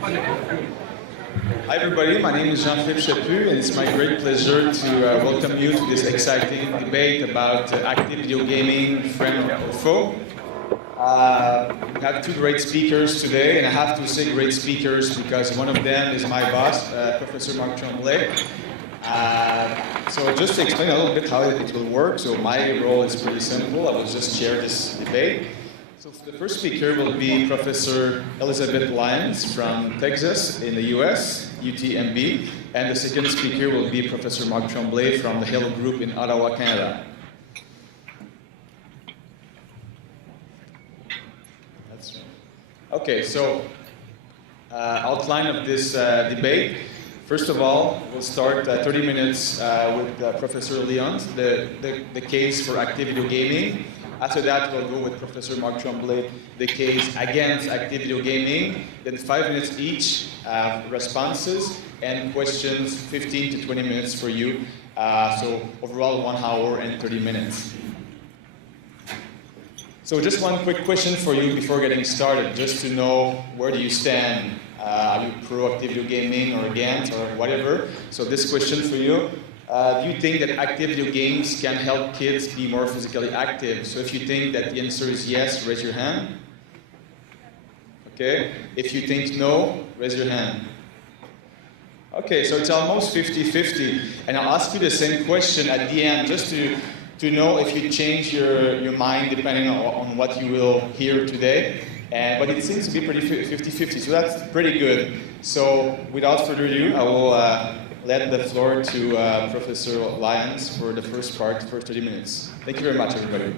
Hi everybody, my name is Jean-Philippe Chaput and it's my great pleasure to welcome you to this exciting debate about active video gaming, friend or foe. We have two great speakers today, and I have to say great speakers because one of them is my boss, Professor Marc Tremblay. So just to explain a little bit how it will work, so my role is pretty simple. I will just chair this debate. So the first speaker will be Professor Elizabeth Lyons from Texas in the US, UTMB, and the second speaker will be Professor Marc Tremblay from the Halo Group in Ottawa, Canada. That's right. Okay, so outline of this debate. First of all, we'll start 30 minutes with Professor Lyons, the case for active video gaming. After that, we'll go with Professor Marc Tremblay, the case against active video gaming. Then 5 minutes each, responses and questions, 15 to 20 minutes for you. So overall, 1 hour and 30 minutes. So just one quick question for you before getting started, just to know where do you stand. Are you pro active video gaming or against or whatever? So this question for you. Do you think that active video games can help kids be more physically active? So if you think that the answer is yes, raise your hand. Okay. If you think no, raise your hand. Okay, so it's almost 50-50. And I'll ask you the same question at the end, just to know if you change your mind depending on what you will hear today. But it seems to be pretty 50-50, so that's pretty good. So without further ado, I will let the floor to Professor Lyons for the first part, first 30 minutes. Thank you very much, everybody.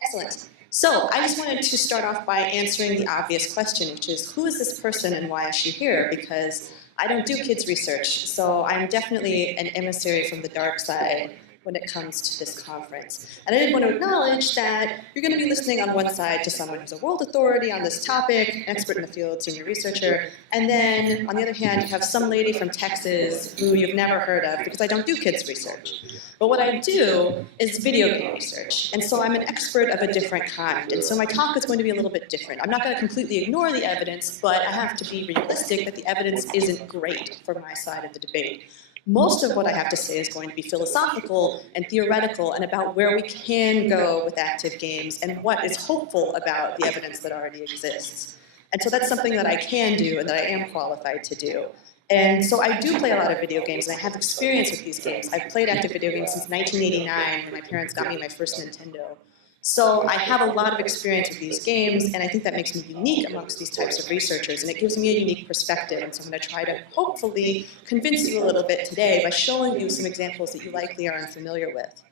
Excellent. So I just wanted to start off by answering the obvious question, which is, who is this person and why is she here? Because I don't do kids research, so I'm definitely an emissary from the dark side when it comes to this conference. And I did want to acknowledge that you're going to be listening on one side to someone who's a world authority on this topic, expert in the field, senior researcher, and then on the other hand, you have some lady from Texas who you've never heard of because I don't do kids research. But what I do is video game research, and so I'm an expert of a different kind, and so my talk is going to be a little bit different. I'm not going to completely ignore the evidence, but I have to be realistic that the evidence isn't great for my side of the debate. Most of what I have to say is going to be philosophical and theoretical and about where we can go with active games and what is hopeful about the evidence that already exists. And so that's something that I can do and that I am qualified to do. And so I do play a lot of video games and I have experience with these games. I've played active video games since 1989 when my parents got me my first Nintendo. So I have a lot of experience with these games, and I think that makes me unique amongst these types of researchers, and it gives me a unique perspective. And so I'm going to try to hopefully convince you a little bit today by showing you some examples that you likely are unfamiliar with.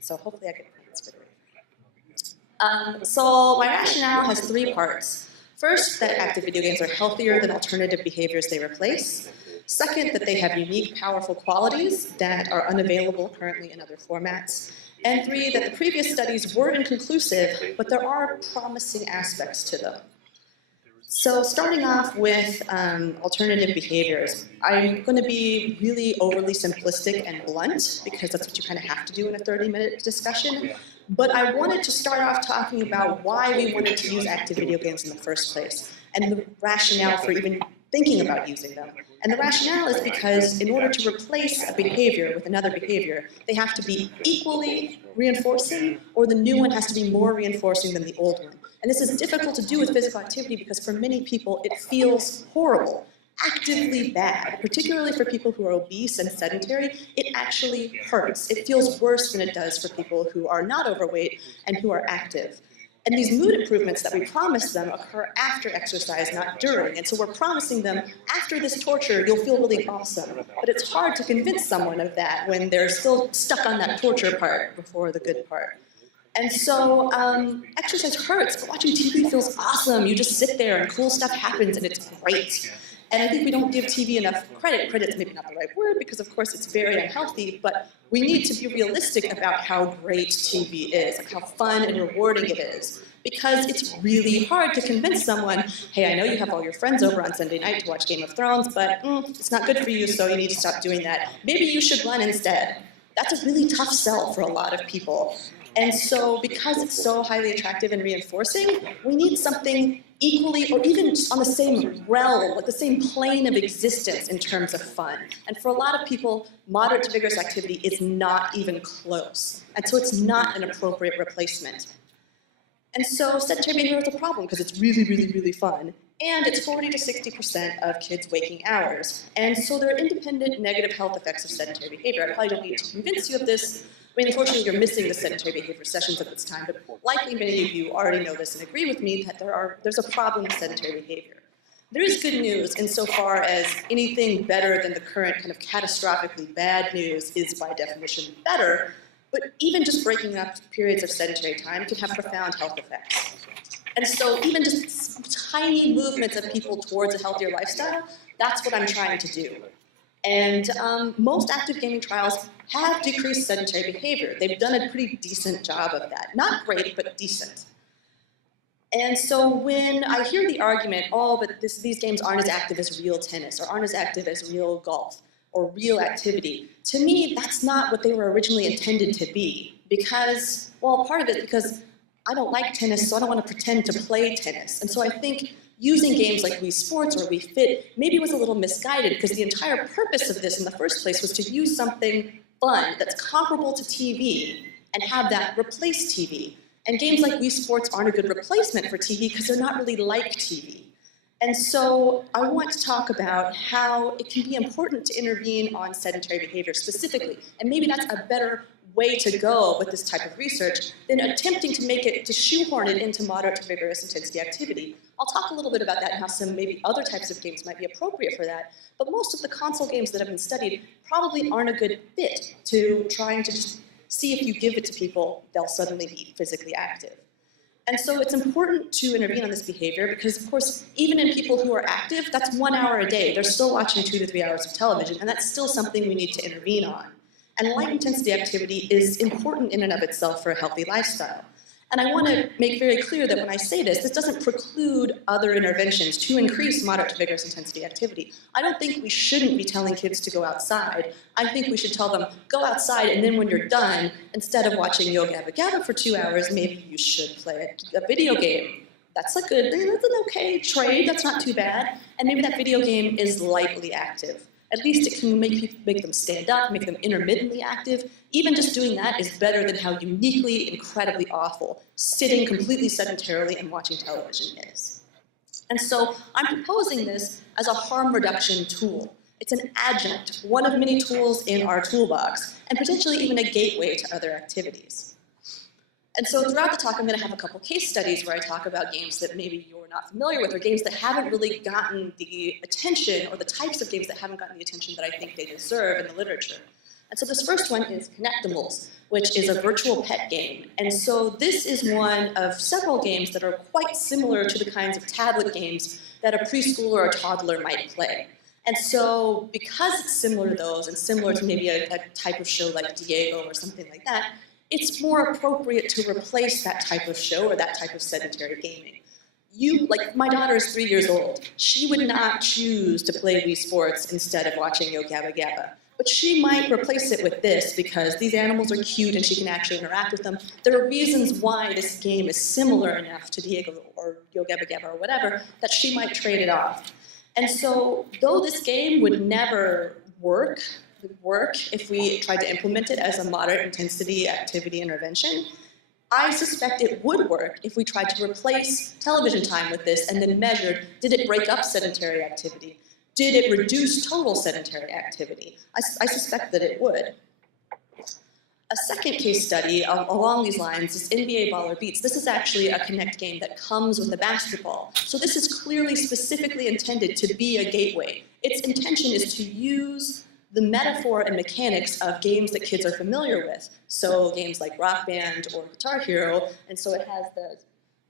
So hopefully I can play this video. So my rationale has 3 parts. First, that active video games are healthier than alternative behaviors they replace. Second, that they have unique, powerful qualities that are unavailable currently in other formats. And 3, that the previous studies were inconclusive, but there are promising aspects to them. So starting off with alternative behaviors, I'm going to be really overly simplistic and blunt, because that's what you kind of have to do in a 30-minute discussion. But I wanted to start off talking about why we wanted to use active video games in the first place, and the rationale for even thinking about using them. And the rationale is because in order to replace a behavior with another behavior, they have to be equally reinforcing, or the new one has to be more reinforcing than the old one. And this is difficult to do with physical activity because for many people it feels horrible, actively bad, particularly for people who are obese and sedentary. It actually hurts. It feels worse than it does for people who are not overweight and who are active. And these mood improvements that we promise them occur after exercise, not during. And so we're promising them, after this torture, you'll feel really awesome. But it's hard to convince someone of that when they're still stuck on that torture part before the good part. And so exercise hurts, but watching TV feels awesome. You just sit there and cool stuff happens and it's great. And I think we don't give TV enough credit. Credit's maybe not the right word because of course it's very unhealthy, but we need to be realistic about how great TV is, like how fun and rewarding it is. Because it's really hard to convince someone, hey, I know you have all your friends over on Sunday night to watch Game of Thrones, but it's not good for you, so you need to stop doing that. Maybe you should run instead. That's a really tough sell for a lot of people. And so because it's so highly attractive and reinforcing, we need something equally or even on the same realm, like the same plane of existence in terms of fun. And for a lot of people, moderate to vigorous activity is not even close. And so it's not an appropriate replacement. And so sedentary behavior is a problem because it's really, really, really fun. And it's 40 to 60% of kids' waking hours. And so there are independent negative health effects of sedentary behavior. I probably don't need to convince you of this. I mean, unfortunately, you're missing the sedentary behavior sessions at this time, but likely many of you already know this and agree with me that there's a problem with sedentary behavior. There is good news insofar as anything better than the current kind of catastrophically bad news is by definition better, but even just breaking up periods of sedentary time can have profound health effects. And so even just tiny movements of people towards a healthier lifestyle, that's what I'm trying to do. And most active gaming trials have decreased sedentary behavior. They've done a pretty decent job of that. Not great, but decent. And so when I hear the argument, oh, but these games aren't as active as real tennis, or aren't as active as real golf, or real activity, to me, that's not what they were originally intended to be. Because, well, part of it is because I don't like tennis, so I don't want to pretend to play tennis. And so I think using games like Wii Sports or Wii Fit maybe was a little misguided because the entire purpose of this in the first place was to use something fun that's comparable to TV and have that replace TV. And games like Wii Sports aren't a good replacement for TV because they're not really like TV. And so I want to talk about how it can be important to intervene on sedentary behavior specifically. And maybe that's a better way to go with this type of research than attempting to shoehorn it into moderate to vigorous intensity activity. I'll talk a little bit about that and how some maybe other types of games might be appropriate for that, but most of the console games that have been studied probably aren't a good fit to trying to just see if you give it to people, they'll suddenly be physically active. And so it's important to intervene on this behavior because, of course, even in people who are active, that's 1 hour a day. They're still watching 2 to 3 hours of television, and that's still something we need to intervene on. And light intensity activity is important in and of itself for a healthy lifestyle. And I want to make very clear that when I say this doesn't preclude other interventions to increase moderate to vigorous intensity activity. I don't think we shouldn't be telling kids to go outside. I think we should tell them, go outside, and then when you're done, instead of watching Yo Gabba Gabba for 2 hours, maybe you should play a video game. That's that's an okay trade, that's not too bad. And maybe that video game is lightly active. At least it can make them stand up, make them intermittently active. Even just doing that is better than how uniquely, incredibly awful sitting completely sedentarily and watching television is. And so I'm proposing this as a harm reduction tool. It's an adjunct, one of many tools in our toolbox, and potentially even a gateway to other activities. And so throughout the talk, I'm going to have a couple case studies where I talk about games that maybe you're not familiar with, or games that haven't really gotten the attention, or the types of games that haven't gotten the attention that I think they deserve in the literature. And so this first one is Connectimals, which is a virtual pet game. And so this is one of several games that are quite similar to the kinds of tablet games that a preschooler or a toddler might play. And so because it's similar to those, and similar to maybe a type of show like Diego or something like that, it's more appropriate to replace that type of show or that type of sedentary gaming. Like my daughter is 3 years old. She would not choose to play Wii Sports instead of watching Yo Gabba Gabba. But she might replace it with this because these animals are cute and she can actually interact with them. There are reasons why this game is similar enough to Diego or Yo Gabba Gabba or whatever that she might trade it off. And so though this game would never work if we tried to implement it as a moderate intensity activity intervention, I suspect it would work if we tried to replace television time with this and then measured, did it break up sedentary activity? Did it reduce total sedentary activity? I suspect that it would. A second case study along these lines is NBA Baller Beats. This is actually a Connect game that comes with a basketball. So this is clearly specifically intended to be a gateway. Its intention is to use the metaphor and mechanics of games that kids are familiar with. So games like Rock Band or Guitar Hero, and so it has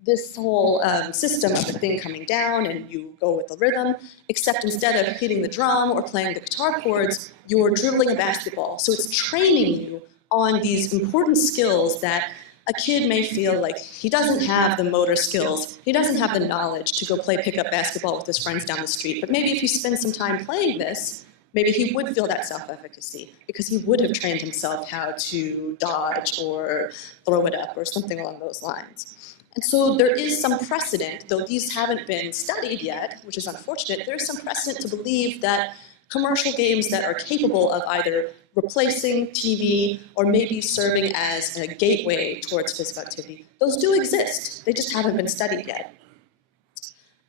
this whole system of the thing coming down and you go with the rhythm, except instead of hitting the drum or playing the guitar chords, you're dribbling a basketball. So it's training you on these important skills that a kid may feel like he doesn't have the motor skills, he doesn't have the knowledge to go play pickup basketball with his friends down the street, but maybe if he spends some time playing this, maybe he would feel that self-efficacy because he would have trained himself how to dodge or throw it up or something along those lines. And so there is some precedent, though these haven't been studied yet, which is unfortunate, there's some precedent to believe that commercial games that are capable of either replacing TV or maybe serving as a gateway towards physical activity, those do exist. They just haven't been studied yet.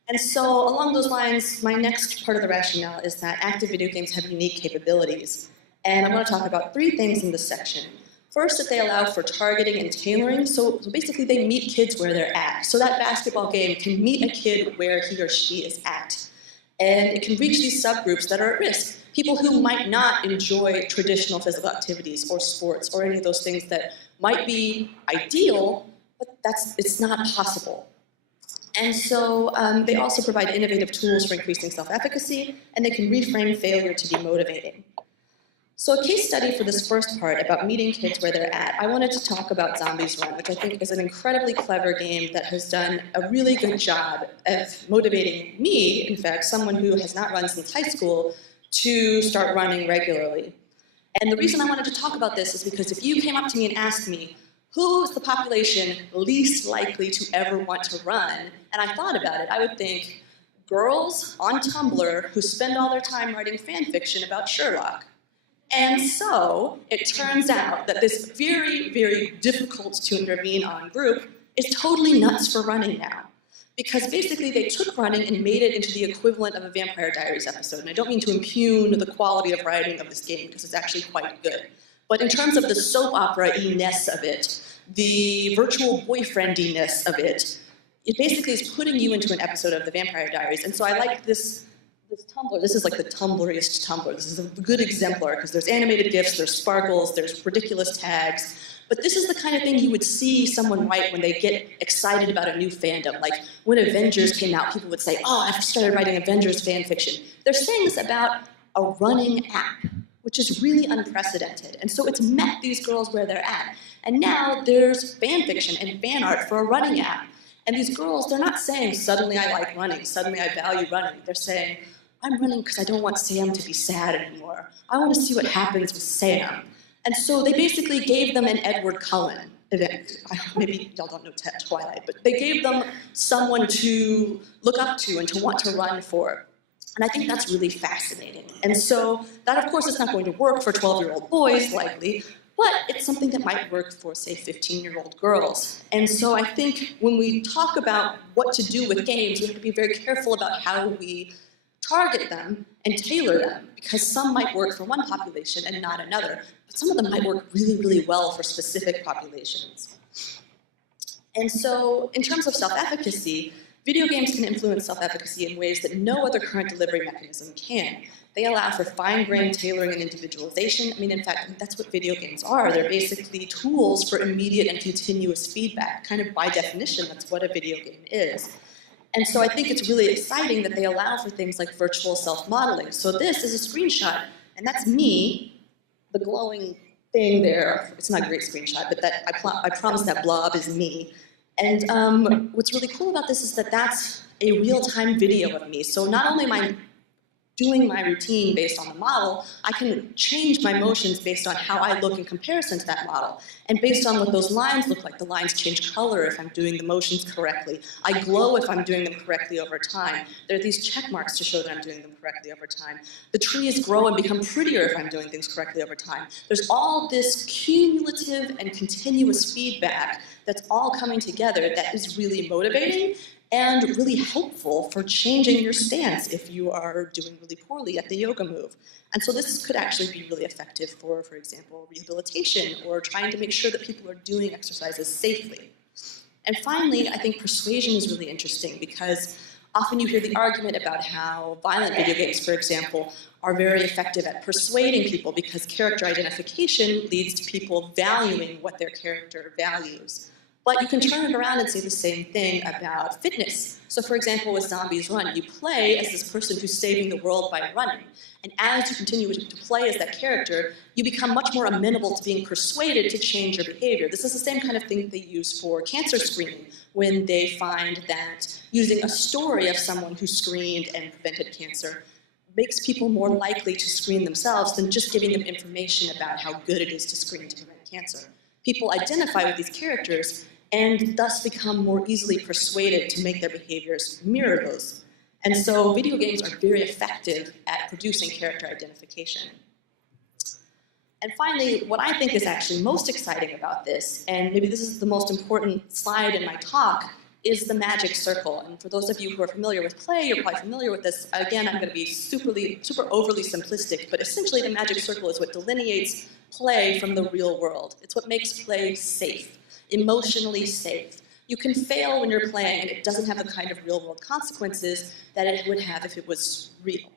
And so along those lines, my next part of the rationale is that active video games have unique capabilities. And I want to talk about 3 things in this section. First, that they allow for targeting and tailoring. So basically, they meet kids where they're at. So that basketball game can meet a kid where he or she is at. And it can reach these subgroups that are at risk. People who might not enjoy traditional physical activities or sports or any of those things that might be ideal, but it's not possible. And so they also provide innovative tools for increasing self-efficacy, and they can reframe failure to be motivating. So a case study for this first part about meeting kids where they're at, I wanted to talk about Zombies Run, which I think is an incredibly clever game that has done a really good job of motivating me, in fact, someone who has not run since high school, to start running regularly. And the reason I wanted to talk about this is because if you came up to me and asked me, who is the population least likely to ever want to run? And I thought about it, I would think girls on Tumblr who spend all their time writing fan fiction about Sherlock. And so it turns out that this very, very difficult to intervene on group is totally nuts for running now. Because basically they took running and made it into the equivalent of a Vampire Diaries episode. And I don't mean to impugn the quality of writing of this game, because it's actually quite good. But in terms of the soap opera-y-ness of it, the virtual boyfriendiness of it, it basically is putting you into an episode of the Vampire Diaries. And so I like this Tumblr. This is like the Tumblriest Tumblr. This is a good exemplar, because there's animated GIFs, there's sparkles, there's ridiculous tags. But this is the kind of thing you would see someone write when they get excited about a new fandom. Like when Avengers came out, people would say, oh, I've started writing Avengers fan fiction. They're saying this about a running app, which is really unprecedented. And so it's met these girls where they're at. And now there's fan fiction and fan art for a running app. And these girls, they're not saying, suddenly I like running, suddenly I value running. They're saying, I'm running because I don't want Sam to be sad anymore. I want to see what happens with Sam. And so they basically gave them an Edward Cullen event. Maybe y'all don't know Twilight, but they gave them someone to look up to and to want to run for. And I think that's really fascinating. And so that, of course, is not going to work for 12-year-old boys, likely, but it's something that might work for, say, 15-year-old girls. And so I think when we talk about what to do with games, we have to be very careful about how we target them and tailor them, because some might work for one population and not another, but some of them might work really, really well for specific populations. And so in terms of self-efficacy, video games can influence self-efficacy in ways that no other current delivery mechanism can. They allow for fine-grained tailoring and individualization. I mean, in fact, that's what video games are. They're basically tools for immediate and continuous feedback. Kind of by definition, that's what a video game is. And so I think it's really exciting that they allow for things like virtual self-modeling. So this is a screenshot, and that's me, the glowing thing there. It's not a great screenshot, but that I promise that blob is me. And what's really cool about this is that that's a real-time video of me. So not only am I doing my routine based on the model, I can change my motions based on how I look in comparison to that model. And based on what those lines look like, the lines change color if I'm doing the motions correctly. I glow if I'm doing them correctly over time. There are these check marks to show that I'm doing them correctly over time. The trees grow and become prettier if I'm doing things correctly over time. There's all this cumulative and continuous feedback that's all coming together that is really motivating and really helpful for changing your stance if you are doing really poorly at the yoga move. And so this could actually be really effective for example, rehabilitation or trying to make sure that people are doing exercises safely. And finally, I think persuasion is really interesting because often you hear the argument about how violent video games, for example, are very effective at persuading people because character identification leads to people valuing what their character values. But you can turn it around and say the same thing about fitness. So for example, with Zombies Run, you play as this person who's saving the world by running. And as you continue to play as that character, you become much more amenable to being persuaded to change your behavior. This is the same kind of thing they use for cancer screening, when they find that using a story of someone who screened and prevented cancer makes people more likely to screen themselves than just giving them information about how good it is to screen to prevent cancer. People identify with these characters and thus become more easily persuaded to make their behaviors mirror those. And so video games are very effective at producing character identification. And finally, what I think is actually most exciting about this, and maybe this is the most important slide in my talk, is the magic circle. And for those of you who are familiar with play, you're probably familiar with this. Again, I'm going to be super overly simplistic, but essentially the magic circle is what delineates play from the real world. It's what makes play safe, emotionally safe. You can fail when you're playing, and it doesn't have the kind of real-world consequences that it would have if it was real.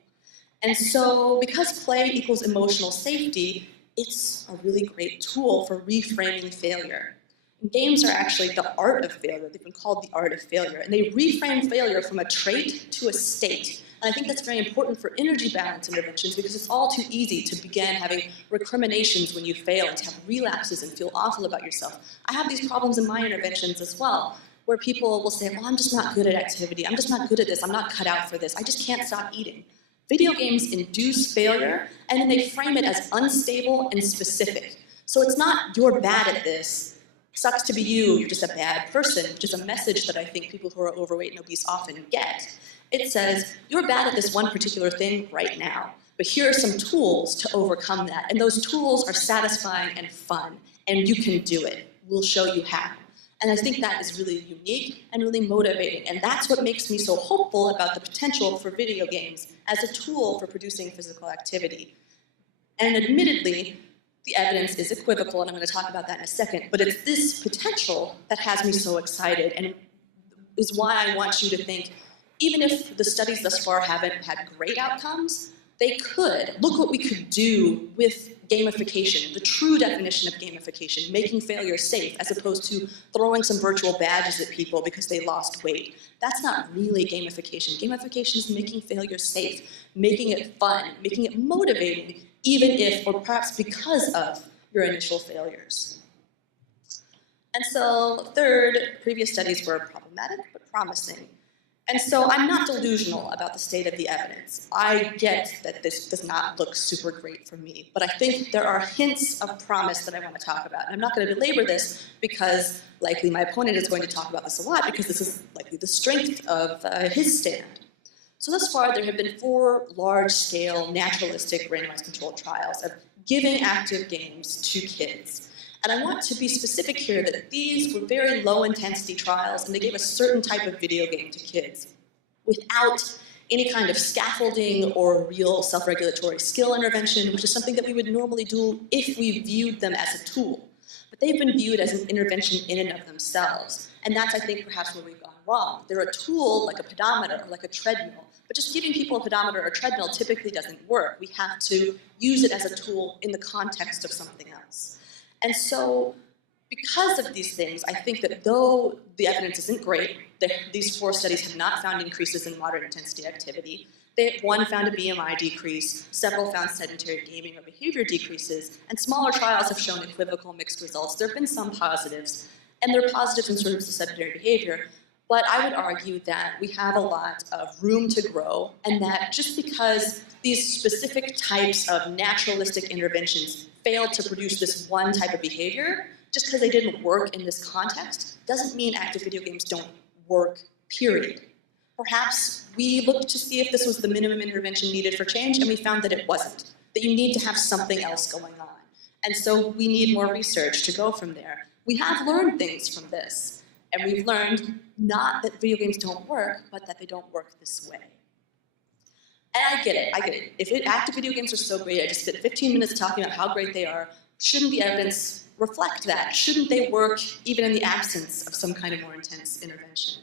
And so because play equals emotional safety, it's a really great tool for reframing failure. And games are actually the art of failure. They've been called the art of failure. And they reframe failure from a trait to a state. And I think that's very important for energy balance interventions because it's all too easy to begin having recriminations when you fail and to have relapses and feel awful about yourself. I have these problems in my interventions as well, where people will say, well, I'm just not good at activity. I'm just not good at this. I'm not cut out for this. I just can't stop eating. Video games induce failure, and then they frame it as unstable and specific. So it's not, you're bad at this, sucks to be you, you're just a bad person, which is a message that I think people who are overweight and obese often get. It says, you're bad at this one particular thing right now, but here are some tools to overcome that. And those tools are satisfying and fun, and you can do it. We'll show you how. And I think that is really unique and really motivating. And that's what makes me so hopeful about the potential for video games as a tool for producing physical activity. And admittedly, the evidence is equivocal, and I'm going to talk about that in a second, but it's this potential that has me so excited and is why I want you to think, even if the studies thus far haven't had great outcomes, they could. Look what we could do with gamification, the true definition of gamification, making failure safe, as opposed to throwing some virtual badges at people because they lost weight. That's not really gamification. Gamification is making failure safe, making it fun, making it motivating, even if, or perhaps because of, your initial failures. And so, third, previous studies were problematic but promising. And so I'm not delusional about the state of the evidence. I get that this does not look super great for me, but I think there are hints of promise that I want to talk about. And I'm not going to belabor this because likely my opponent is going to talk about this a lot because this is likely the strength of his stand. So thus far, there have been 4 large-scale, naturalistic, randomized controlled trials of giving active games to kids. And I want to be specific here that these were very low-intensity trials, and they gave a certain type of video game to kids without any kind of scaffolding or real self-regulatory skill intervention, which is something that we would normally do if we viewed them as a tool. But they've been viewed as an intervention in and of themselves. And that's, I think, perhaps where we've gone wrong. They're a tool like a pedometer or like a treadmill, but just giving people a pedometer or a treadmill typically doesn't work. We have to use it as a tool in the context of something else. And so, because of these things, I think that though the evidence isn't great, these 4 studies have not found increases in moderate intensity activity. One found a BMI decrease, several found sedentary gaming or behavior decreases, and smaller trials have shown equivocal mixed results. There have been some positives, and there are positives in terms of sedentary behavior, but I would argue that we have a lot of room to grow, and that just because these specific types of naturalistic interventions failed to produce this one type of behavior, just because they didn't work in this context, doesn't mean active video games don't work, period. Perhaps we looked to see if this was the minimum intervention needed for change, and we found that it wasn't, that you need to have something else going on. And so we need more research to go from there. We have learned things from this, and we've learned not that video games don't work, but that they don't work this way. And I get it. If active video games are so great, I just spent 15 minutes talking about how great they are, shouldn't the evidence reflect that? Shouldn't they work even in the absence of some kind of more intense intervention?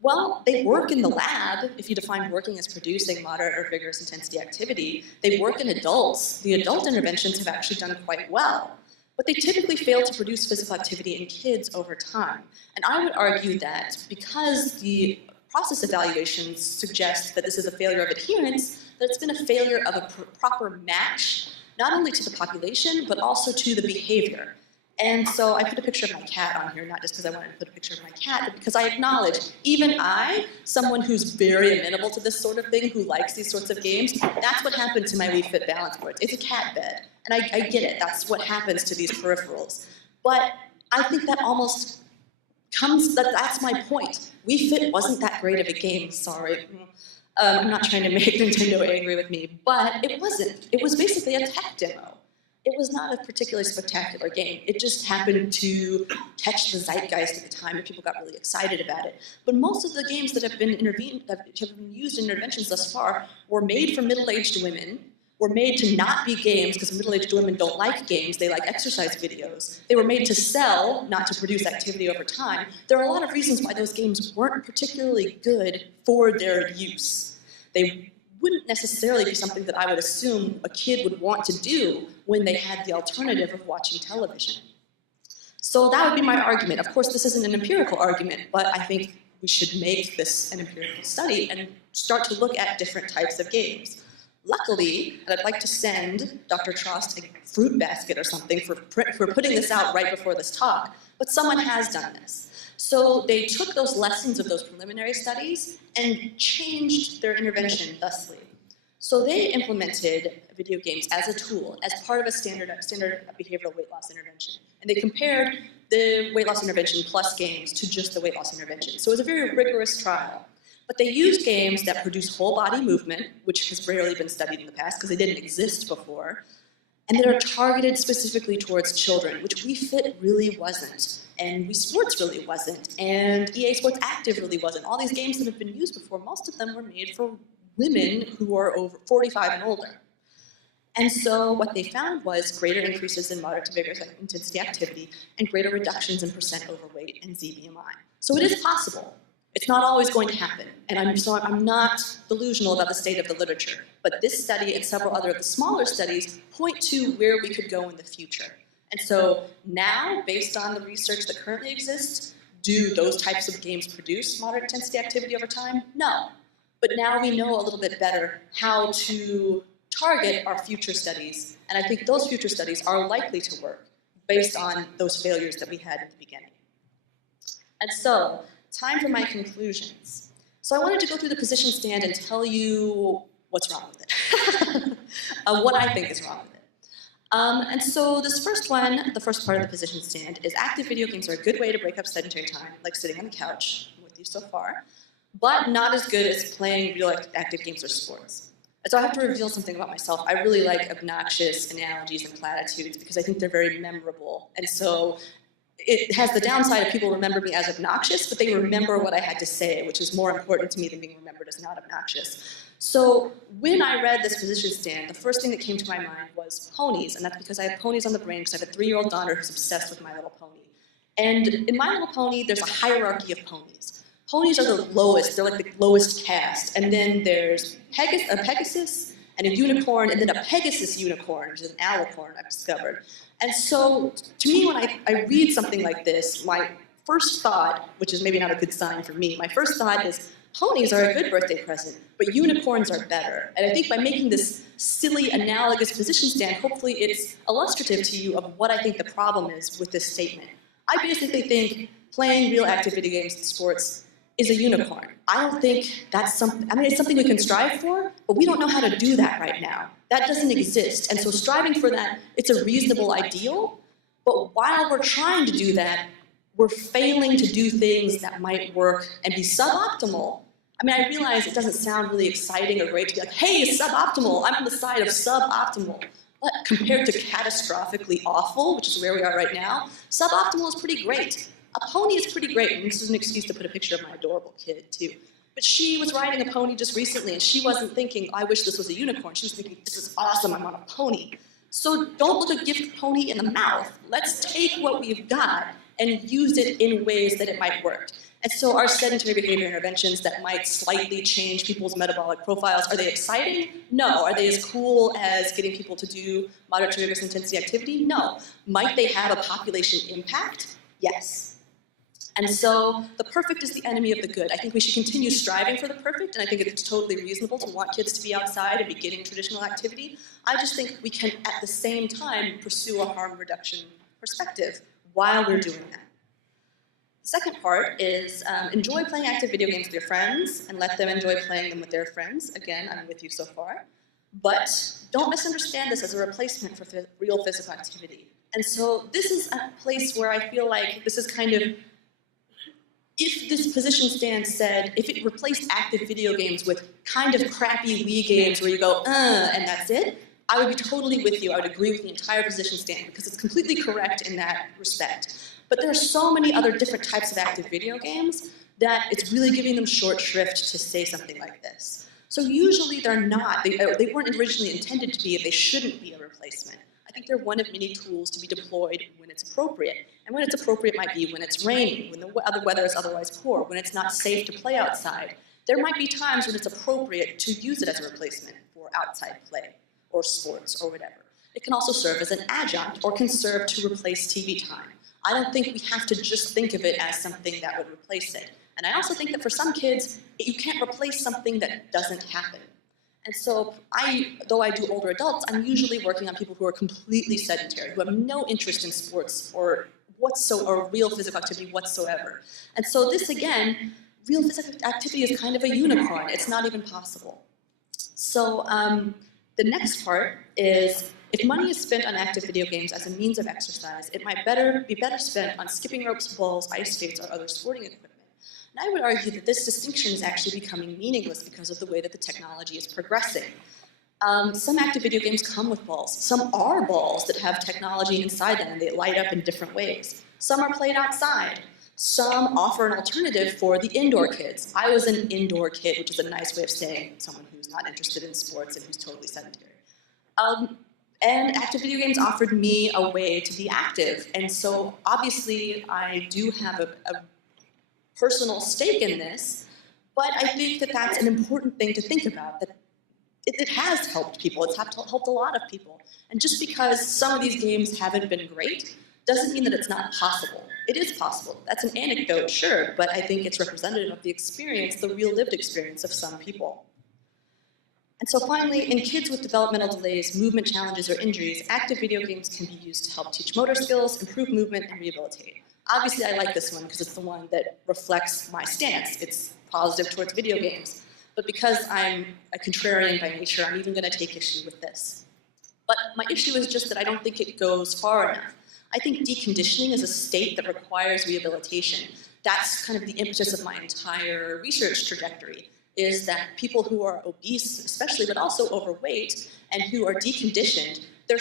Well, they work in the lab, if you define working as producing moderate or vigorous intensity activity. They work in adults. The adult interventions have actually done quite well. But they typically fail to produce physical activity in kids over time. And I would argue that because the process evaluations suggest that this is a failure of adherence, that it's been a failure of a proper match, not only to the population, but also to the behavior. And so I put a picture of my cat on here, not just because I wanted to put a picture of my cat, but because I acknowledge, even I, someone who's very amenable to this sort of thing, who likes these sorts of games, that's what happened to my Wii Fit balance boards. It's a cat bed. And I get it, that's what happens to these peripherals. But I think that almost that's my point. Wii Fit wasn't that great of a game, sorry. I'm not trying to make Nintendo angry with me, but it wasn't. It was basically a tech demo. It was not a particularly spectacular game. It just happened to catch the zeitgeist at the time, and people got really excited about it. But most of the games that have been used in interventions thus far were made for middle-aged women, were made to not be games, because middle-aged women don't like games, they like exercise videos. They were made to sell, not to produce activity over time. There are a lot of reasons why those games weren't particularly good for their use. They wouldn't necessarily be something that I would assume a kid would want to do when they had the alternative of watching television. So that would be my argument. Of course, this isn't an empirical argument, but I think we should make this an empirical study and start to look at different types of games. Luckily, and I'd like to send Dr. Trost a fruit basket or something for putting this out right before this talk, but someone has done this. So they took those lessons of those preliminary studies and changed their intervention thusly. So they implemented video games as a tool, as part of a standard behavioral weight loss intervention. And they compared the weight loss intervention plus games to just the weight loss intervention. So it was a very rigorous trial. But they used games that produce whole body movement, which has rarely been studied in the past because they didn't exist before, and that are targeted specifically towards children, which Wii Fit really wasn't, and Wii Sports really wasn't, and EA Sports Active really wasn't. All these games that have been used before, most of them were made for women who are over 45 and older. And so what they found was greater increases in moderate to vigorous intensity activity and greater reductions in percent overweight and ZBMI. So it is possible. It's not always going to happen, and I'm not delusional about the state of the literature, but this study and several other of the smaller studies point to where we could go in the future. And so now, based on the research that currently exists, do those types of games produce moderate intensity activity over time? No. But now we know a little bit better how to target our future studies, and I think those future studies are likely to work based on those failures that we had at the beginning. And so, time for my conclusions. So I wanted to go through the position stand and tell you what's wrong with it, what I think is wrong with it. And so this first one, the first part of the position stand, is active video games are a good way to break up sedentary time, like sitting on the couch with you so far, but not as good as playing real active games or sports. And so I have to reveal something about myself. I really like obnoxious analogies and platitudes because I think they're very memorable. And so it has the downside of people remember me as obnoxious, but they remember what I had to say, which is more important to me than being remembered as not obnoxious. So when I read this position stand, the first thing that came to my mind was ponies, and that's because I have ponies on the brain because I have a 3-year-old daughter who's obsessed with My Little Pony. And in My Little Pony, there's a hierarchy of ponies. Ponies are the lowest, they're like the lowest caste, and then there's a Pegasus, and a unicorn, and then a Pegasus unicorn, which is an alicorn, I've discovered. And so, to me, when I read something like this, my first thought, which is maybe not a good sign for me, my first thought is, ponies are a good birthday present, but unicorns are better. And I think by making this silly, analogous position stand, hopefully it's illustrative to you of what I think the problem is with this statement. I basically think playing real active video games and sports is a unicorn. I don't think that's something, I mean, it's something we can strive for, but we don't know how to do that right now. That doesn't exist. And so striving for that, it's a reasonable ideal, but while we're trying to do that, we're failing to do things that might work and be suboptimal. I mean, I realize it doesn't sound really exciting or great to be like, hey, suboptimal, I'm on the side of suboptimal. But compared to catastrophically awful, which is where we are right now, suboptimal is pretty great. A pony is pretty great, and this is an excuse to put a picture of my adorable kid, too. But she was riding a pony just recently, and she wasn't thinking, I wish this was a unicorn. She was thinking, this is awesome, I'm on a pony. So don't look a gift pony in the mouth. Let's take what we've got and use it in ways that it might work. And so our sedentary behavior interventions that might slightly change people's metabolic profiles, are they exciting? No. Are they as cool as getting people to do moderate to vigorous intensity activity? No. Might they have a population impact? Yes. And so the perfect is the enemy of the good. I think we should continue striving for the perfect, and I think it's totally reasonable to want kids to be outside and be getting traditional activity. I just think we can, at the same time, pursue a harm reduction perspective while we're doing that. The second part is enjoy playing active video games with your friends and let them enjoy playing them with their friends. Again, I'm with you so far. But don't misunderstand this as a replacement for real physical activity. And so this is a place where I feel like this is kind of, if this position stand said, if it replaced active video games with kind of crappy Wii games where you go, and that's it, I would be totally with you. I would agree with the entire position stand because it's completely correct in that respect. But there are so many other different types of active video games that it's really giving them short shrift to say something like this. So usually they're not, they weren't originally intended to be, they shouldn't be a replacement. I think they're one of many tools to be deployed when it's appropriate. And when it's appropriate might be when it's raining, when the weather is otherwise poor, when it's not safe to play outside. There might be times when it's appropriate to use it as a replacement for outside play or sports or whatever. It can also serve as an adjunct or can serve to replace TV time. I don't think we have to just think of it as something that would replace it. And I also think that for some kids, you can't replace something that doesn't happen. And so though I do older adults, I'm usually working on people who are completely sedentary, who have no interest in sports or real physical activity whatsoever. And so this, again, real physical activity is kind of a unicorn. It's not even possible. So the next part is, if money is spent on active video games as a means of exercise, it might be better spent on skipping ropes, balls, ice skates, or other sporting equipment. And I would argue that this distinction is actually becoming meaningless because of the way that the technology is progressing. Some active video games come with balls. Some are balls that have technology inside them and they light up in different ways. Some are played outside. Some offer an alternative for the indoor kids. I was an indoor kid, which is a nice way of saying someone who's not interested in sports and who's totally sedentary. And active video games offered me a way to be active. And so obviously I do have a personal stake in this, but I think that that's an important thing to think about, that it has helped people. It's helped a lot of people. And just because some of these games haven't been great doesn't mean that it's not possible. It is possible. That's an anecdote, sure, but I think it's representative of the experience, the real lived experience of some people. And so finally, in kids with developmental delays, movement challenges, or injuries, active video games can be used to help teach motor skills, improve movement, and rehabilitate. Obviously, I like this one because it's the one that reflects my stance. It's positive towards video games. But because I'm a contrarian by nature, I'm even going to take issue with this. But my issue is just that I don't think it goes far enough. I think deconditioning is a state that requires rehabilitation. That's kind of the impetus of my entire research trajectory, is that people who are obese, especially, but also overweight, and who are deconditioned, their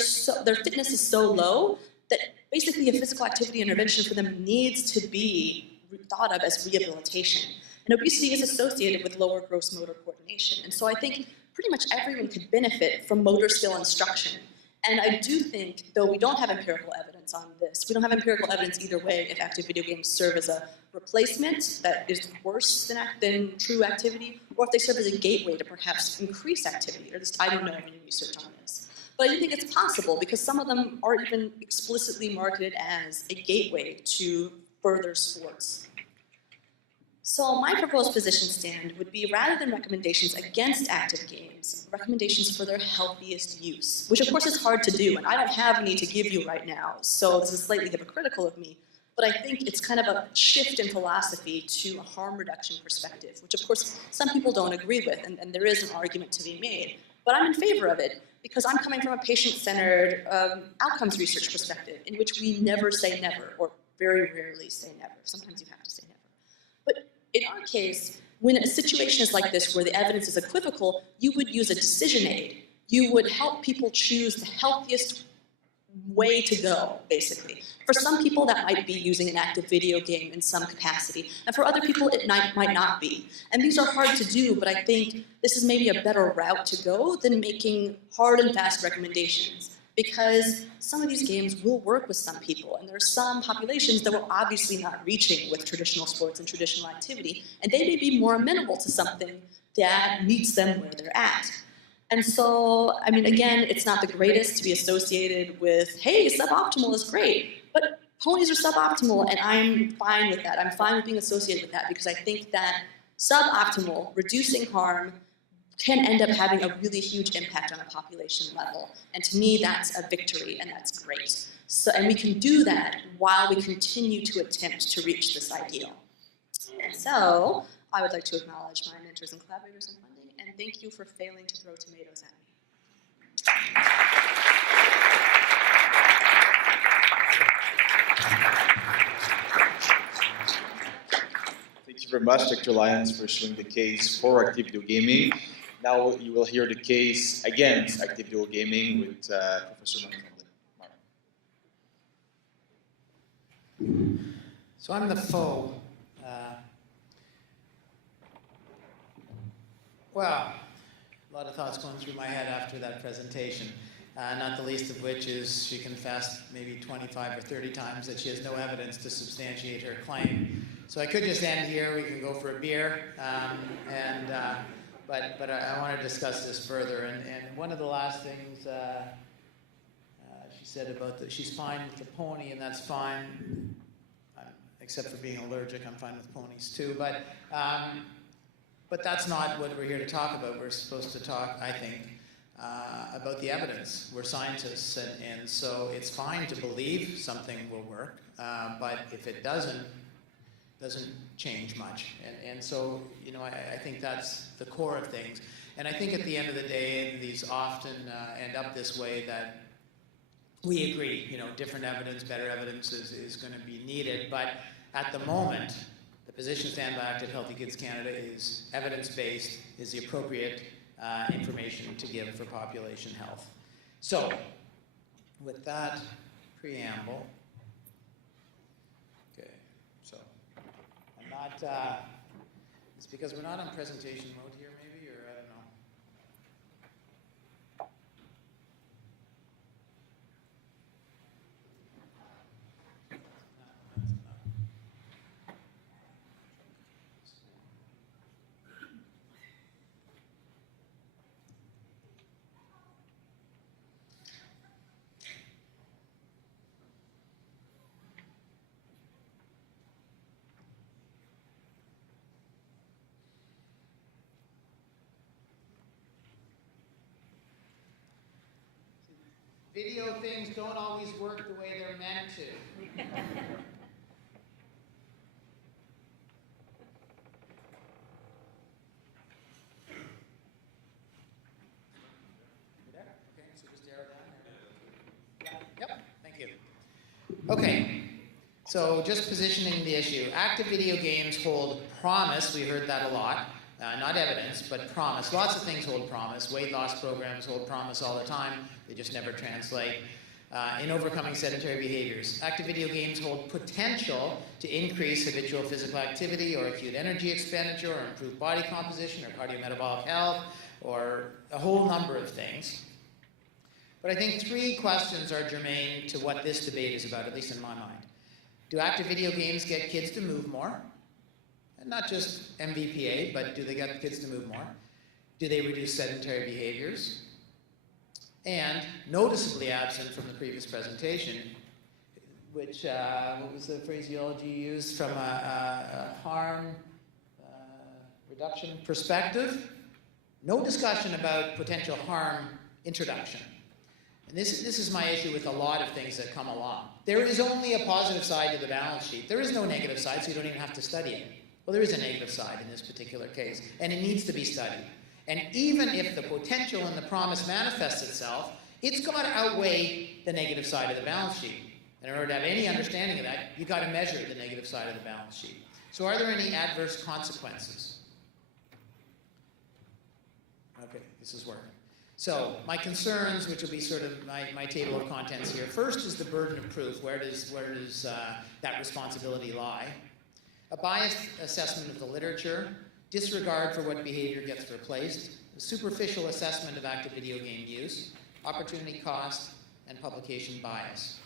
fitness is so low that basically a physical activity intervention for them needs to be thought of as rehabilitation. And obesity is associated with lower gross motor coordination. And so I think pretty much everyone could benefit from motor skill instruction. And I do think, though we don't have empirical evidence on this, we don't have empirical evidence either way if active video games serve as a replacement that is worse than true activity, or if they serve as a gateway to perhaps increase activity, or just, I don't know any research on this. But I do think it's possible because some of them are even explicitly marketed as a gateway to further sports. So my proposed position stand would be, rather than recommendations against active games, recommendations for their healthiest use, which of course is hard to do, and I don't have any to give you right now, so this is slightly hypocritical of me, but I think it's kind of a shift in philosophy to a harm reduction perspective, which of course some people don't agree with, and there is an argument to be made. But I'm in favor of it because I'm coming from a patient-centered outcomes research perspective in which we never say never, or very rarely say never. Sometimes you have to say never. But in our case, when a situation is like this where the evidence is equivocal, you would use a decision aid. You would help people choose the healthiest way to go, basically. For some people, that might be using an active video game in some capacity, and for other people, it might not be. And these are hard to do, but I think this is maybe a better route to go than making hard and fast recommendations, because some of these games will work with some people, and there are some populations that we're obviously not reaching with traditional sports and traditional activity, and they may be more amenable to something that meets them where they're at. And so, I mean, again, it's not the greatest to be associated with, hey, suboptimal is great, but ponies are suboptimal, and I'm fine with that. I'm fine with being associated with that because I think that suboptimal, reducing harm, can end up having a really huge impact on a population level. And to me, that's a victory, and that's great. So, and we can do that while we continue to attempt to reach this ideal. And so, I would like to acknowledge my mentors and collaborators in funding, and thank you for failing to throw tomatoes at me. Thank you very much, Dr. Lyons, for showing the case for active video gaming. Now you will hear the case against active video gaming with Professor Mark. So I'm the foe. Well, a lot of thoughts going through my head after that presentation, not the least of which is she confessed maybe 25 or 30 times that she has no evidence to substantiate her claim. So I could just end here, we can go for a beer, but I want to discuss this further. And one of the last things she said about that she's fine with the pony, and that's fine, except for being allergic. I'm fine with ponies too, but that's not what we're here to talk about. We're supposed to talk, I think, about the evidence. We're scientists, and so it's fine to believe something will work, but if it doesn't change much. And so, you know, I think that's the core of things. And I think at the end of the day, these often end up this way, that we agree, you know, different evidence, better evidence is going to be needed. But at the moment, the position stand by Active Healthy Kids Canada is evidence-based, is the appropriate information to give for population health. So, with that preamble, okay, so I'm not, it's because we're not on presentation mode here maybe, or I don't know. Video things don't always work the way they're meant to. Okay, so just arrow down. Yeah. Yep, thank you. Okay, so just positioning the issue. Active video games hold promise. We heard that a lot. Not evidence, but promise. Lots of things hold promise. Weight loss programs hold promise all the time. They just never translate. In overcoming sedentary behaviors. Active video games hold potential to increase habitual physical activity or acute energy expenditure or improve body composition or cardiometabolic health or a whole number of things. But I think three questions are germane to what this debate is about, at least in my mind. Do active video games get kids to move more? And not just MVPA, but do they get kids to move more? Do they reduce sedentary behaviors? And noticeably absent from the previous presentation, which, what was the phraseology used, from a harm reduction perspective? No discussion about potential harm introduction. And this is my issue with a lot of things that come along. There is only a positive side to the balance sheet. There is no negative side, so you don't even have to study it. Well, there is a negative side in this particular case, and it needs to be studied. And even if the potential and the promise manifests itself, it's got to outweigh the negative side of the balance sheet. And in order to have any understanding of that, you've got to measure the negative side of the balance sheet. So are there any adverse consequences? Okay, this is working. So my concerns, which will be sort of my table of contents here. First is the burden of proof. Where does that responsibility lie? A biased assessment of the literature, disregard for what behavior gets replaced, a superficial assessment of active video game use, opportunity cost, and publication bias.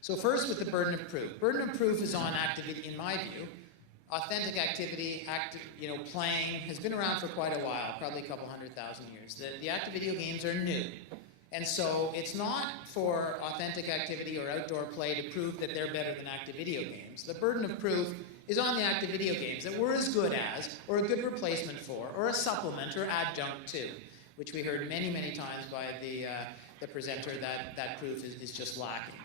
So first with the burden of proof. Burden of proof is on activity, in my view. Authentic activity, playing, has been around for quite a while, probably a couple 100,000 years. The active video games are new. And so it's not for authentic activity or outdoor play to prove that they're better than active video games. The burden of proof is on the active video games that we're as good as, or a good replacement for, or a supplement or adjunct to, which we heard many, many times by the presenter that proof is just lacking.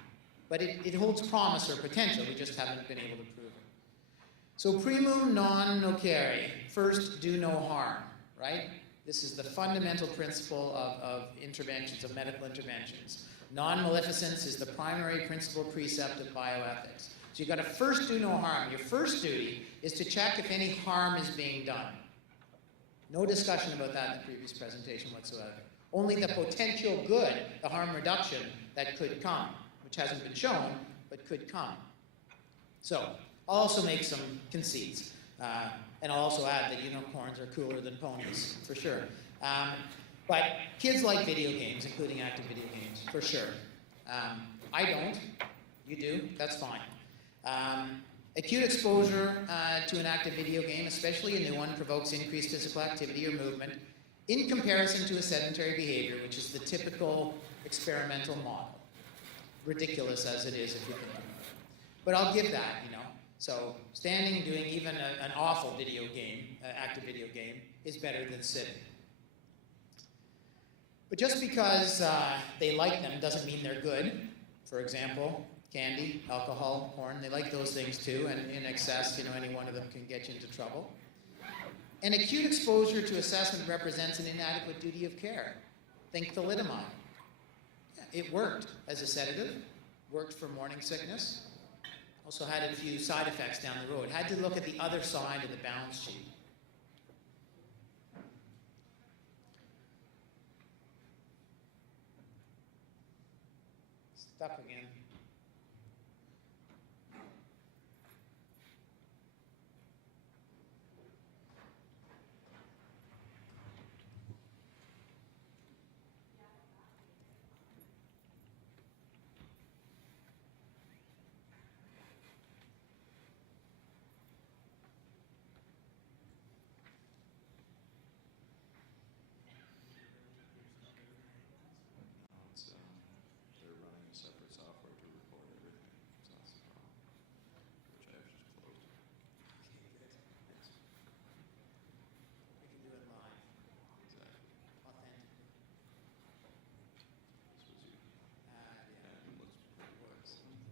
but it holds promise or potential. We just haven't been able to prove it. So primum non nocere, first do no harm, right? This is the fundamental principle of interventions, of medical interventions. Non-maleficence is the primary principal precept of bioethics. So you've got to first do no harm. Your first duty is to check if any harm is being done. No discussion about that in the previous presentation whatsoever. Only the potential good, the harm reduction that could come, which hasn't been shown, but could come. So I'll also make some conceits. And I'll also add that unicorns are cooler than ponies, for sure. But kids like video games, including active video games, for sure. I don't. You do. That's fine. Acute exposure to an active video game, especially a new one, provokes increased physical activity or movement in comparison to a sedentary behavior, which is the typical experimental model. Ridiculous as it is if you think about it. But I'll give that, So standing, doing even an awful video game, active video game, is better than sitting. But just because they like them doesn't mean they're good. For example, candy, alcohol, porn, they like those things too, and in excess, any one of them can get you into trouble. And acute exposure to assessment represents an inadequate duty of care. Think thalidomide. It worked as a sedative, worked for morning sickness, also had a few side effects down the road. Had to look at the other side of the balance sheet. Stuck again. They're running a separate software to record everything, so that's the problem, which I have just closed. We can do it live, Exactly. authentically. This was you. Yeah. Yeah, it looks pretty works. Go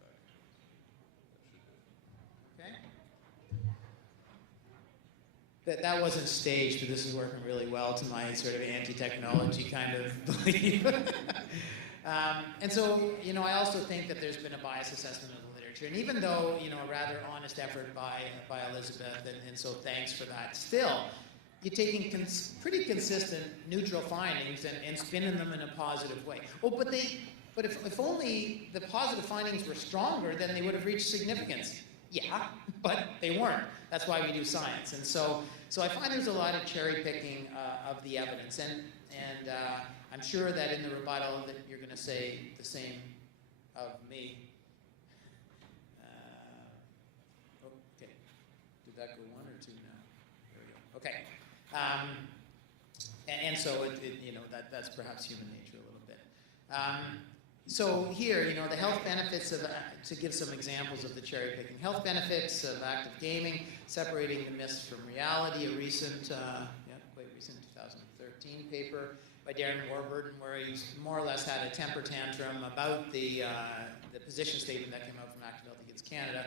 back. That should do. Okay. That wasn't staged, but this is working really well to my sort of anti-technology kind of belief. And so, I also think that there's been a bias assessment of the literature. And even though, a rather honest effort by Elizabeth, and so thanks for that, still, you're taking pretty consistent neutral findings and spinning them in a positive way. Oh, but if only the positive findings were stronger, then they would have reached significance. Yeah, but they weren't. That's why we do science. And so I find there's a lot of cherry picking of the evidence. And I'm sure that in the rebuttal that you're going to say the same of me. Okay. Did that go one or two now? There we go. Okay. And so that's perhaps human nature a little bit. So here, the health benefits of, to give some examples of the cherry picking, health benefits of active gaming, separating the myths from reality, a recent, quite recent 2013 paper by Darren Warburton, where he's more or less had a temper tantrum about the position statement that came out from Active Healthy Kids Canada.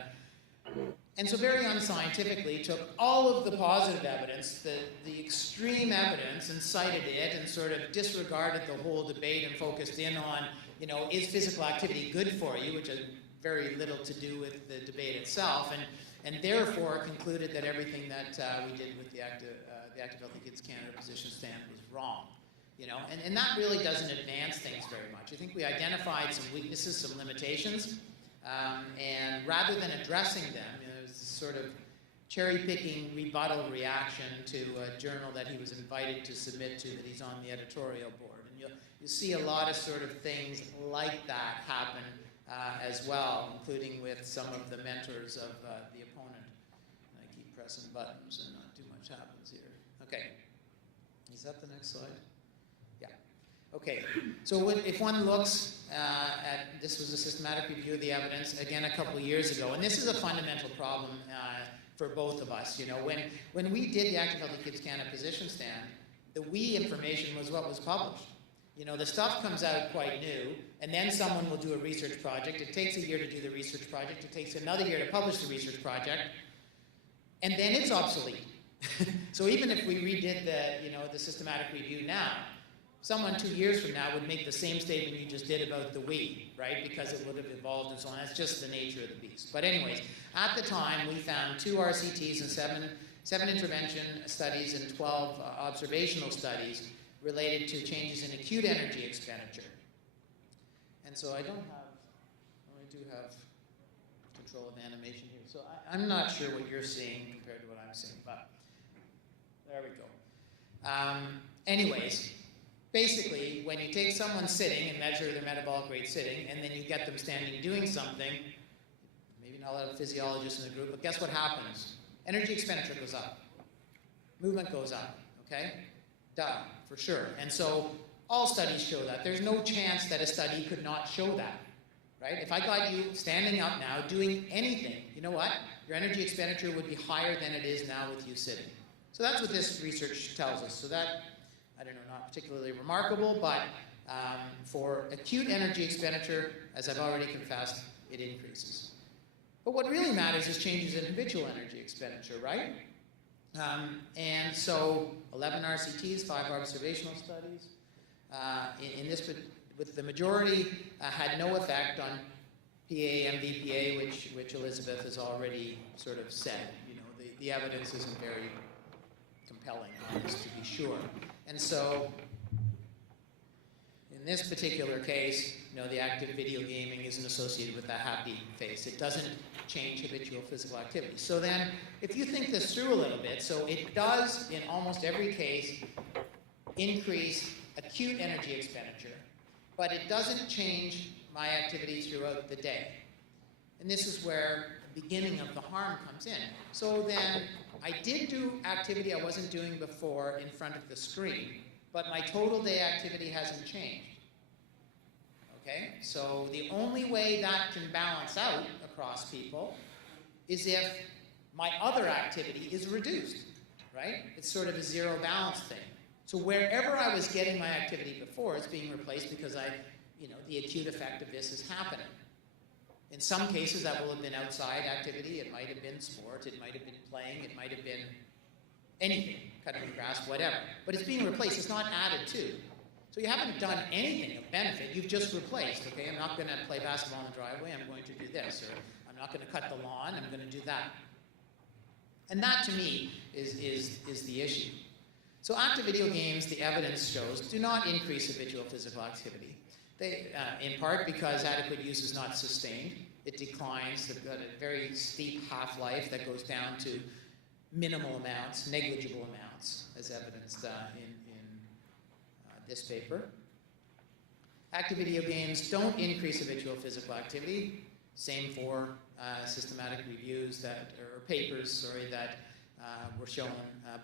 And so very unscientifically took all of the positive evidence, the extreme evidence, and cited it and sort of disregarded the whole debate and focused in on, is physical activity good for you, which has very little to do with the debate itself, and therefore concluded that everything that we did with the Active Healthy Kids Canada position stand was wrong. And that really doesn't advance things very much. I think we identified some weaknesses, some limitations, and rather than addressing them, there's this sort of cherry-picking rebuttal reaction to a journal that he was invited to submit to that he's on the editorial board. And you'll see a lot of sort of things like that happen as well, including with some of the mentors of the opponent. And I keep pressing buttons and not too much happens here. Okay. Is that the next slide? Yeah. Okay, so if one looks at, this was a systematic review of the evidence, again, a couple of years ago, and this is a fundamental problem for both of us. When we did the Active Healthy Kids Canada position stand, the we information was what was published. You know, the stuff comes out quite new, and then someone will do a research project. It takes a year to do the research project. It takes another year to publish the research project, and then it's obsolete. So even if we redid the systematic review now, someone 2 years from now would make the same statement you just did about the Wii, right? Because it would have evolved and so on. That's just the nature of the beast. But anyways, at the time, we found 2 RCTs and seven intervention studies and 12 observational studies related to changes in acute energy expenditure. And so I do have control of animation here. So I'm not sure what you're seeing compared to what I'm seeing, but there we go. Anyways, basically, when you take someone sitting and measure their metabolic rate sitting, and then you get them standing doing something, maybe not a lot of physiologists in the group, but guess what happens? Energy expenditure goes up. Movement goes up, okay? Duh, for sure. And so all studies show that. There's no chance that a study could not show that, right? If I got you standing up now doing anything, you know what? Your energy expenditure would be higher than it is now with you sitting. So that's what this research tells us. So that, I don't know, not particularly remarkable, but for acute energy expenditure, as I've already confessed, it increases. But what really matters is changes in habitual energy expenditure, right? And so 11 RCTs, 5 observational studies. In this, with the majority, had no effect on PA, MVPA, which Elizabeth has already sort of said. You know, the evidence isn't very compelling on this, to be sure. And so, in this particular case, you know, the active video gaming isn't associated with that happy face. It doesn't change habitual physical activity. So then, if you think this through a little bit, so it does, in almost every case, increase acute energy expenditure, but it doesn't change my activity throughout the day. And this is where the beginning of the harm comes in. So then, I did do activity I wasn't doing before in front of the screen, but my total day activity hasn't changed. Okay? So the only way that can balance out across people is if my other activity is reduced, right? It's sort of a zero balance thing. So wherever I was getting my activity before, it's being replaced because the acute effect of this is happening. In some cases, that will have been outside activity. It might have been sport. It might have been playing. It might have been anything, cutting the grass, whatever. But it's being replaced. It's not added to. So you haven't done anything of benefit. You've just replaced. Okay, I'm not going to play basketball in the driveway. I'm going to do this. Or I'm not going to cut the lawn. I'm going to do that. And that, to me, is the issue. So active video games, the evidence shows, do not increase habitual physical activity. They, in part because adequate use is not sustained. It declines. They've got a very steep half-life that goes down to minimal amounts, negligible amounts, as evidenced in this paper. Active video games don't increase habitual physical activity. Same for systematic reviews or papers, that were shown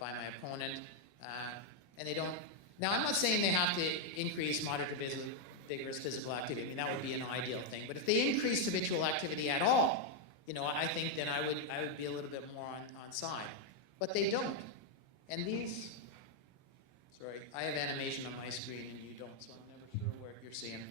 by my opponent. And they don't. Now, I'm not saying they have to increase moderate to vigorous physical activity. I mean, that would be an ideal thing. But if they increased habitual activity at all, I think then I would be a little bit more on side. But they don't. And these, sorry, I have animation on my screen and you don't, so I'm never sure where you're seeing.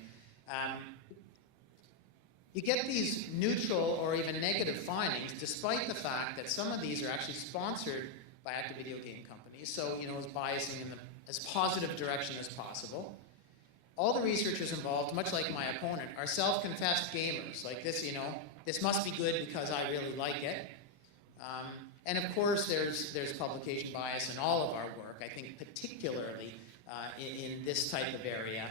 You get these neutral or even negative findings despite the fact that some of these are actually sponsored by active video game companies. So, it's biasing in the as positive direction as possible. All the researchers involved, much like my opponent, are self-confessed gamers. Like this, this must be good because I really like it. And of course, there's publication bias in all of our work. I think particularly in this type of area,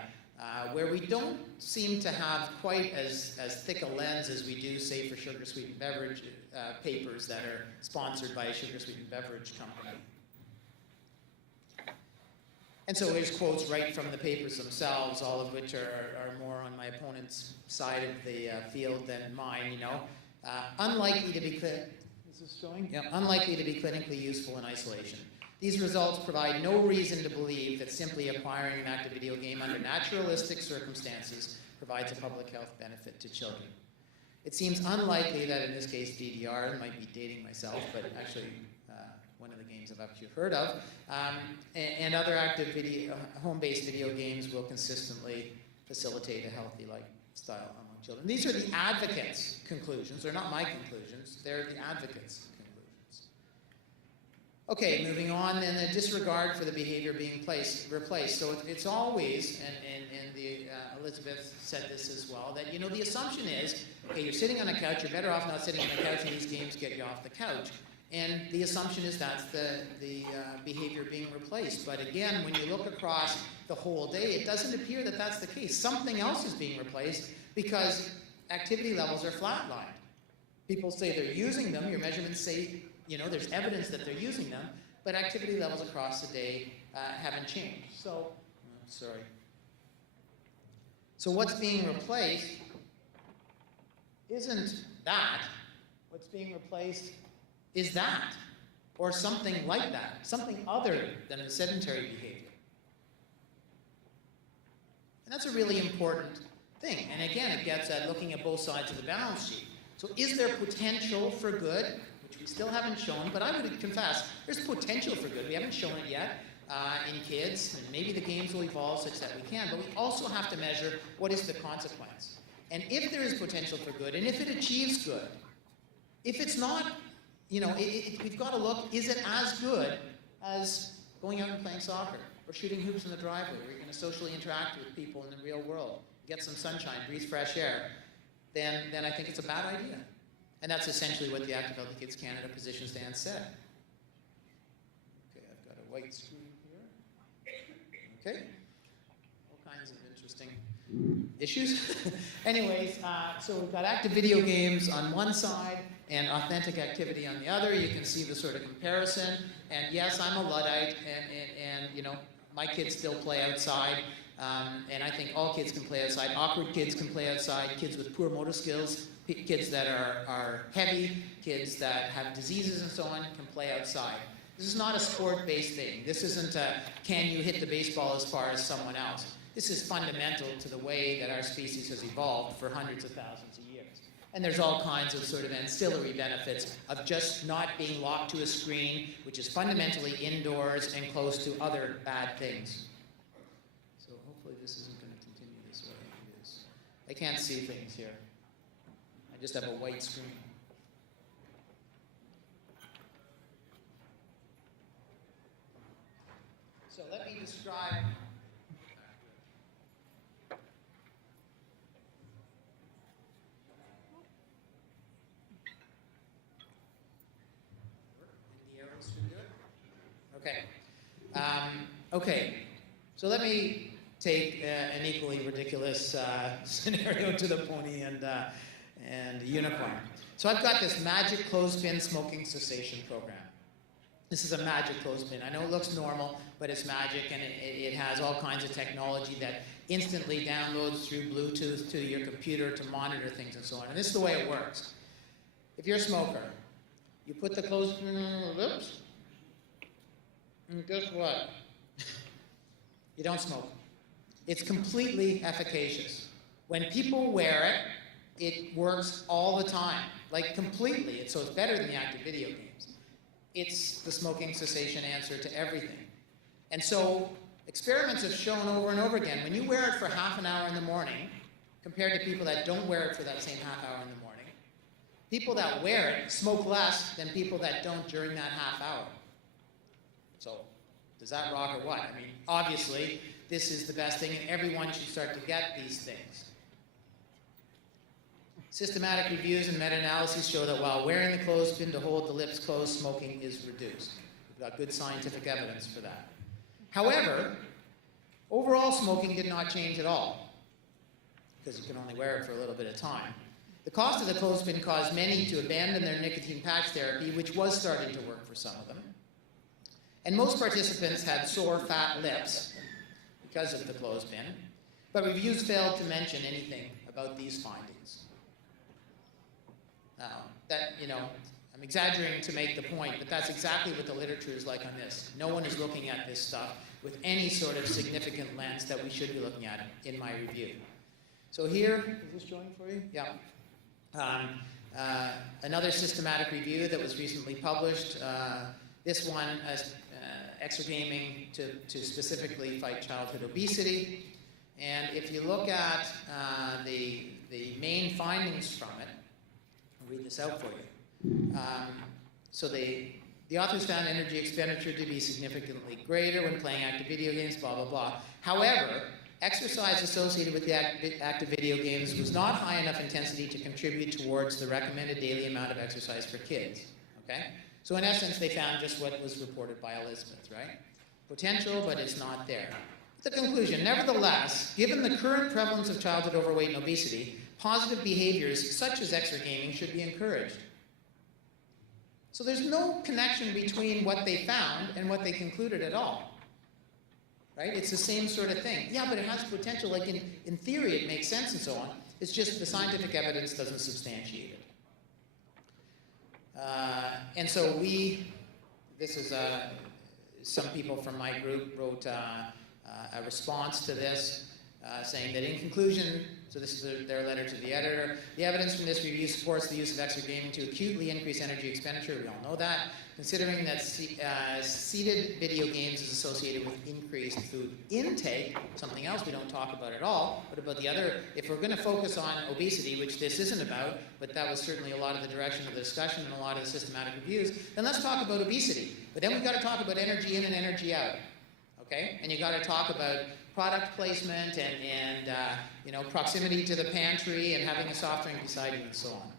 where we don't seem to have quite as thick a lens as we do, say, for sugar-sweetened beverage papers that are sponsored by a sugar-sweetened beverage company. And so here's quotes right from the papers themselves, all of which are more on my opponent's side of the field than mine, Unlikely to be is this showing? Yeah. Unlikely to be clinically useful in isolation. These results provide no reason to believe that simply acquiring an active video game under naturalistic circumstances provides a public health benefit to children. It seems unlikely that in this case DDR, I might be dating myself, but actually one of the games I've actually heard of. And other active video, home-based video games will consistently facilitate a healthy lifestyle among children. These are the advocates' conclusions. They're not my conclusions. They're the advocates' conclusions. Okay, moving on, then the disregard for the behavior being replaced. So it's always, and Elizabeth said this as well, that, you know, the assumption is, okay, you're sitting on a couch, you're better off not sitting on the couch, and these games get you off the couch. And the assumption is that's the behavior being replaced. But again, when you look across the whole day, it doesn't appear that that's the case. Something else is being replaced because activity levels are flatlined. People say they're using them. Your measurements say, you know, there's evidence that they're using them, but activity levels across the day haven't changed. So, sorry. So what's being replaced isn't that. What's being replaced is that, or something like that, something other than the sedentary behavior. And that's a really important thing. And again, it gets at looking at both sides of the balance sheet. So is there potential for good, which we still haven't shown, but I would confess, there's potential for good. We haven't shown it yet in kids, and maybe the games will evolve such that we can, but we also have to measure what is the consequence. And if there is potential for good, and if it achieves good, if it's not, you know, we've got to look, is it as good as going out and playing soccer or shooting hoops in the driveway where you're going to socially interact with people in the real world, get some sunshine, breathe fresh air, then I think it's a bad idea. And that's essentially what the Active Healthy Kids Canada position stance said. Okay, I've got a white screen here. Okay, all kinds of interesting issues. Anyways, so we've got active video games on one side and authentic activity on the other. You can see the sort of comparison. And yes, I'm a Luddite, and you know, my kids still play outside. And I think all kids can play outside. Awkward kids can play outside. Kids with poor motor skills, kids that are heavy, kids that have diseases and so on can play outside. This is not a sport-based thing. This isn't a, can you hit the baseball as far as someone else? This is fundamental to the way that our species has evolved for hundreds of thousands of years. And there's all kinds of sort of ancillary benefits of just not being locked to a screen, which is fundamentally indoors and close to other bad things. So hopefully this isn't going to continue this way. It is. I can't see things here. I just have a white screen. So let me describe. Okay. Okay. So let me take an equally ridiculous scenario to the pony and unicorn. So I've got this magic clothespin smoking cessation program. This is a magic clothespin. I know it looks normal, but it's magic, and it has all kinds of technology that instantly downloads through Bluetooth to your computer to monitor things and so on. And this is the way it works. If you're a smoker, you put the clothespin on your lips, and guess what? You don't smoke. It's completely efficacious. When people wear it, it works all the time, like completely. So it's better than the active video games. It's the smoking cessation answer to everything. And so experiments have shown over and over again, when you wear it for half an hour in the morning, compared to people that don't wear it for that same half hour in the morning, people that wear it smoke less than people that don't during that half hour. So does that rock or what? I mean, obviously, this is the best thing, and everyone should start to get these things. Systematic reviews and meta-analyses show that while wearing the clothespin to hold the lips closed, smoking is reduced. We've got good scientific evidence for that. However, overall smoking did not change at all, because you can only wear it for a little bit of time. The cost of the clothespin caused many to abandon their nicotine patch therapy, which was starting to work for some of them. And most participants had sore, fat lips because of the clothespin, but reviews failed to mention anything about these findings. I'm exaggerating to make the point, but that's exactly what the literature is like on this. No one is looking at this stuff with any sort of significant lens that we should be looking at in my review. So here, is this showing for you? Yeah. Another systematic review that was recently published This one, exergaming to specifically fight childhood obesity. And if you look at the main findings from it, I'll read this out for you. So the authors found energy expenditure to be significantly greater when playing active video games, blah, blah, blah. However, exercise associated with the active video games was not high enough intensity to contribute towards the recommended daily amount of exercise for kids. Okay? So in essence, they found just what was reported by Elizabeth, right? Potential, but it's not there. The conclusion, nevertheless, given the current prevalence of childhood overweight and obesity, positive behaviors such as exergaming should be encouraged. So there's no connection between what they found and what they concluded at all. Right? It's the same sort of thing. Yeah, but it has potential. Like in theory, it makes sense and so on. It's just the scientific evidence doesn't substantiate it. And so this is some people from my group wrote a response to this, saying that in conclusion, so this is their letter to the editor, the evidence from this review supports the use of exergaming to acutely increase energy expenditure. We all know that. Considering that seated video games is associated with increased food intake, something else we don't talk about at all, but about the other, if we're going to focus on obesity, which this isn't about, but that was certainly a lot of the direction of the discussion and a lot of the systematic reviews, then let's talk about obesity. But then we've got to talk about energy in and energy out, okay? And you've got to talk about product placement and proximity to the pantry and having a soft drink beside you and so on.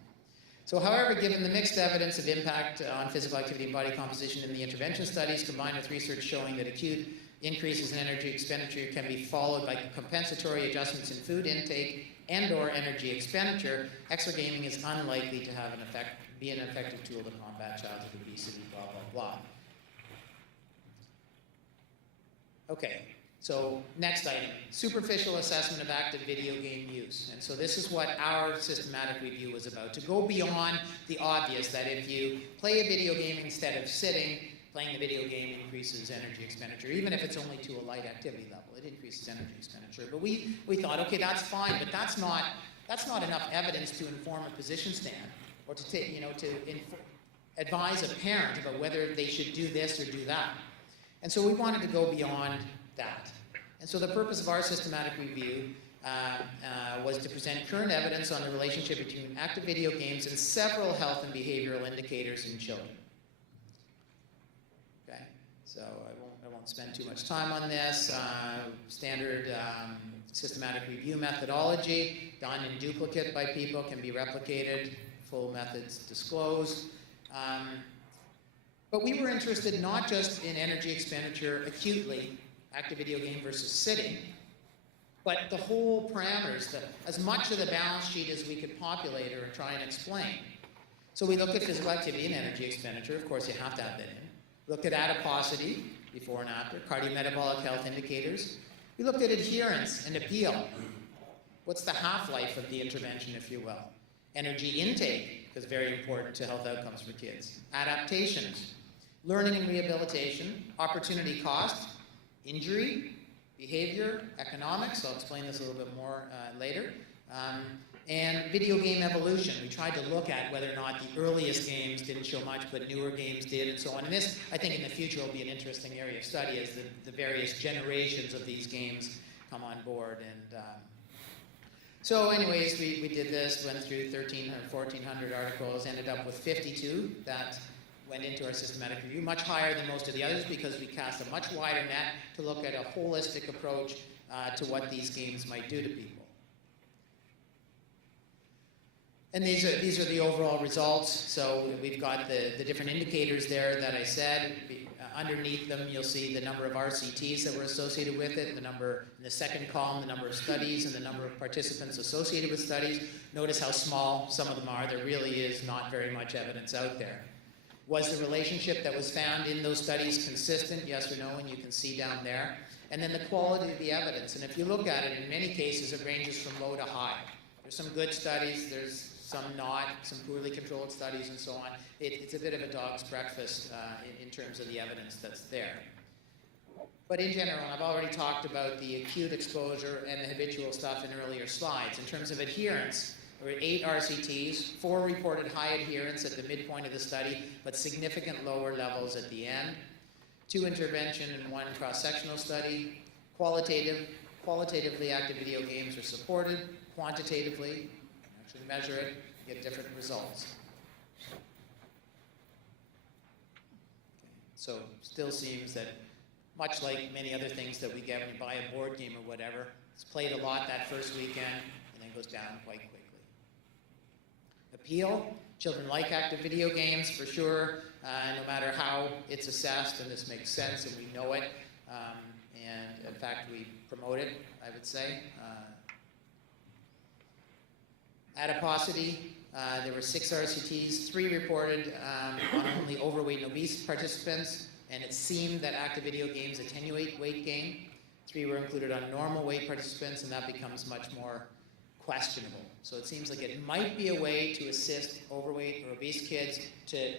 So however, given the mixed evidence of impact on physical activity and body composition in the intervention studies, combined with research showing that acute increases in energy expenditure can be followed by compensatory adjustments in food intake and/or energy expenditure, exergaming is unlikely to have be an effective tool to combat childhood obesity, blah, blah, blah. Okay. So next item, superficial assessment of active video game use. And so this is what our systematic review was about, to go beyond the obvious that if you play a video game instead of sitting, playing the video game increases energy expenditure, even if it's only to a light activity level, it increases energy expenditure. But we thought, okay, that's fine, but that's not enough evidence to inform a position stand or to advise a parent about whether they should do this or do that. And so we wanted to go beyond that. And so the purpose of our systematic review was to present current evidence on the relationship between active video games and several health and behavioral indicators in children. Okay, so I won't spend too much time on this. Standard systematic review methodology, done in duplicate by people, can be replicated, full methods disclosed. But we were interested not just in energy expenditure acutely, active video game versus sitting, but the whole parameters, as much of the balance sheet as we could populate or try and explain. So we looked at physical activity and energy expenditure. Of course, you have to have that in. Looked at adiposity, before and after, cardiometabolic health indicators. We looked at adherence and appeal. What's the half-life of the intervention, if you will? Energy intake, because very important to health outcomes for kids. Adaptations, learning and rehabilitation, opportunity cost, injury, behavior, economics, I'll explain this a little bit more later, and video game evolution. We tried to look at whether or not the earliest games didn't show much, but newer games did, and so on. And this, I think, in the future will be an interesting area of study as the various generations of these games come on board. And so anyways, we did this, went through 1,300, 1,400 articles, ended up with 52 that went into our systematic review, much higher than most of the others because we cast a much wider net to look at a holistic approach to what these games might do to people. And these are the overall results. So we've got the different indicators there that I said. Underneath them, you'll see the number of RCTs that were associated with it, the number in the second column, the number of studies, and the number of participants associated with studies. Notice how small some of them are. There really is not very much evidence out there. Was the relationship that was found in those studies consistent, yes or no? And you can see down there. And then the quality of the evidence. And if you look at it, in many cases, it ranges from low to high. There's some good studies, there's some not, some poorly controlled studies and so on. It's a bit of a dog's breakfast in terms of the evidence that's there. But in general, I've already talked about the acute exposure and the habitual stuff in earlier slides. In terms of adherence, There were 8 RCTs, 4 reported high adherence at the midpoint of the study, but significant lower levels at the end. 2 intervention and 1 cross-sectional study. Qualitatively active video games are supported. Quantitatively, actually measure it, you get different results. So still seems that much like many other things that we get when you buy a board game or whatever, it's played a lot that first weekend and then goes down quite quickly. Appeal, children like active video games for sure, no matter how it's assessed, and this makes sense and we know it, and in fact we promote it, I would say. Adiposity, there were 6 RCTs, 3 reported on only overweight and obese participants, and it seemed that active video games attenuate weight gain. 3 were included on normal weight participants, and that becomes much more questionable. So it seems like it might be a way to assist overweight or obese kids to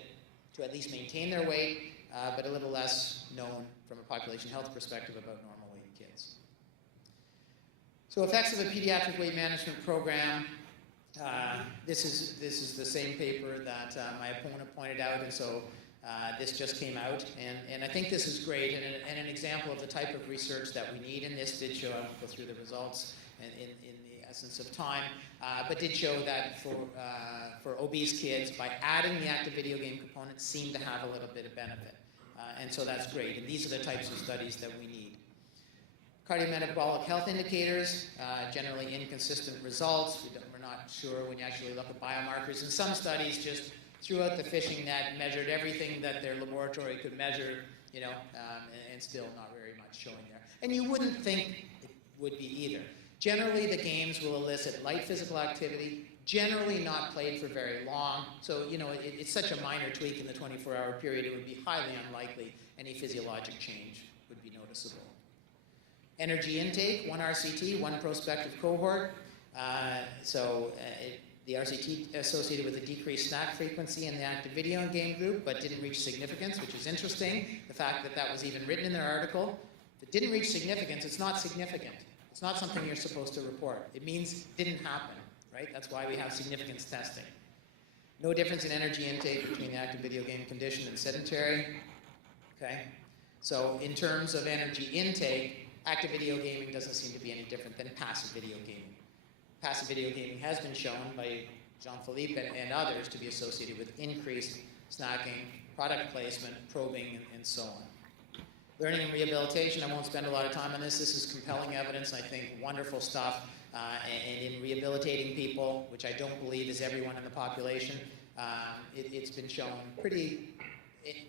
at least maintain their weight, but a little less known from a population health perspective about normal weight kids. So effects of a pediatric weight management program. This is the same paper that my opponent pointed out, and so this just came out, and I think this is great, and an example of the type of research that we need, and this did show, I won't go through the results in the essence of time, but did show that for obese kids, by adding the active video game component, seemed to have a little bit of benefit, and so that's great, and these are the types of studies that we need. Cardiometabolic health indicators, generally inconsistent results. We're not sure when you actually look at biomarkers. And some studies just threw out the fishing net, measured everything that their laboratory could measure, and still not very much showing there. And you wouldn't think it would be either. Generally, the games will elicit light physical activity, generally not played for very long. So, it's such a minor tweak in the 24-hour period, it would be highly unlikely any physiologic change would be noticeable. Energy intake, 1 RCT, 1 prospective cohort. The RCT associated with a decreased snack frequency in the active video game group, but didn't reach significance, which is interesting. The fact that that was even written in their article. If it didn't reach significance, it's not significant. It's not something you're supposed to report. It means it didn't happen, right? That's why we have significance testing. No difference in energy intake between the active video game condition and sedentary. Okay? So in terms of energy intake, active video gaming doesn't seem to be any different than passive video gaming. Passive video gaming has been shown by Jean-Philippe and others to be associated with increased snacking, product placement, probing, and so on. Learning and rehabilitation, I won't spend a lot of time on this. This is compelling evidence, I think, wonderful stuff. And in rehabilitating people, which I don't believe is everyone in the population, it's been shown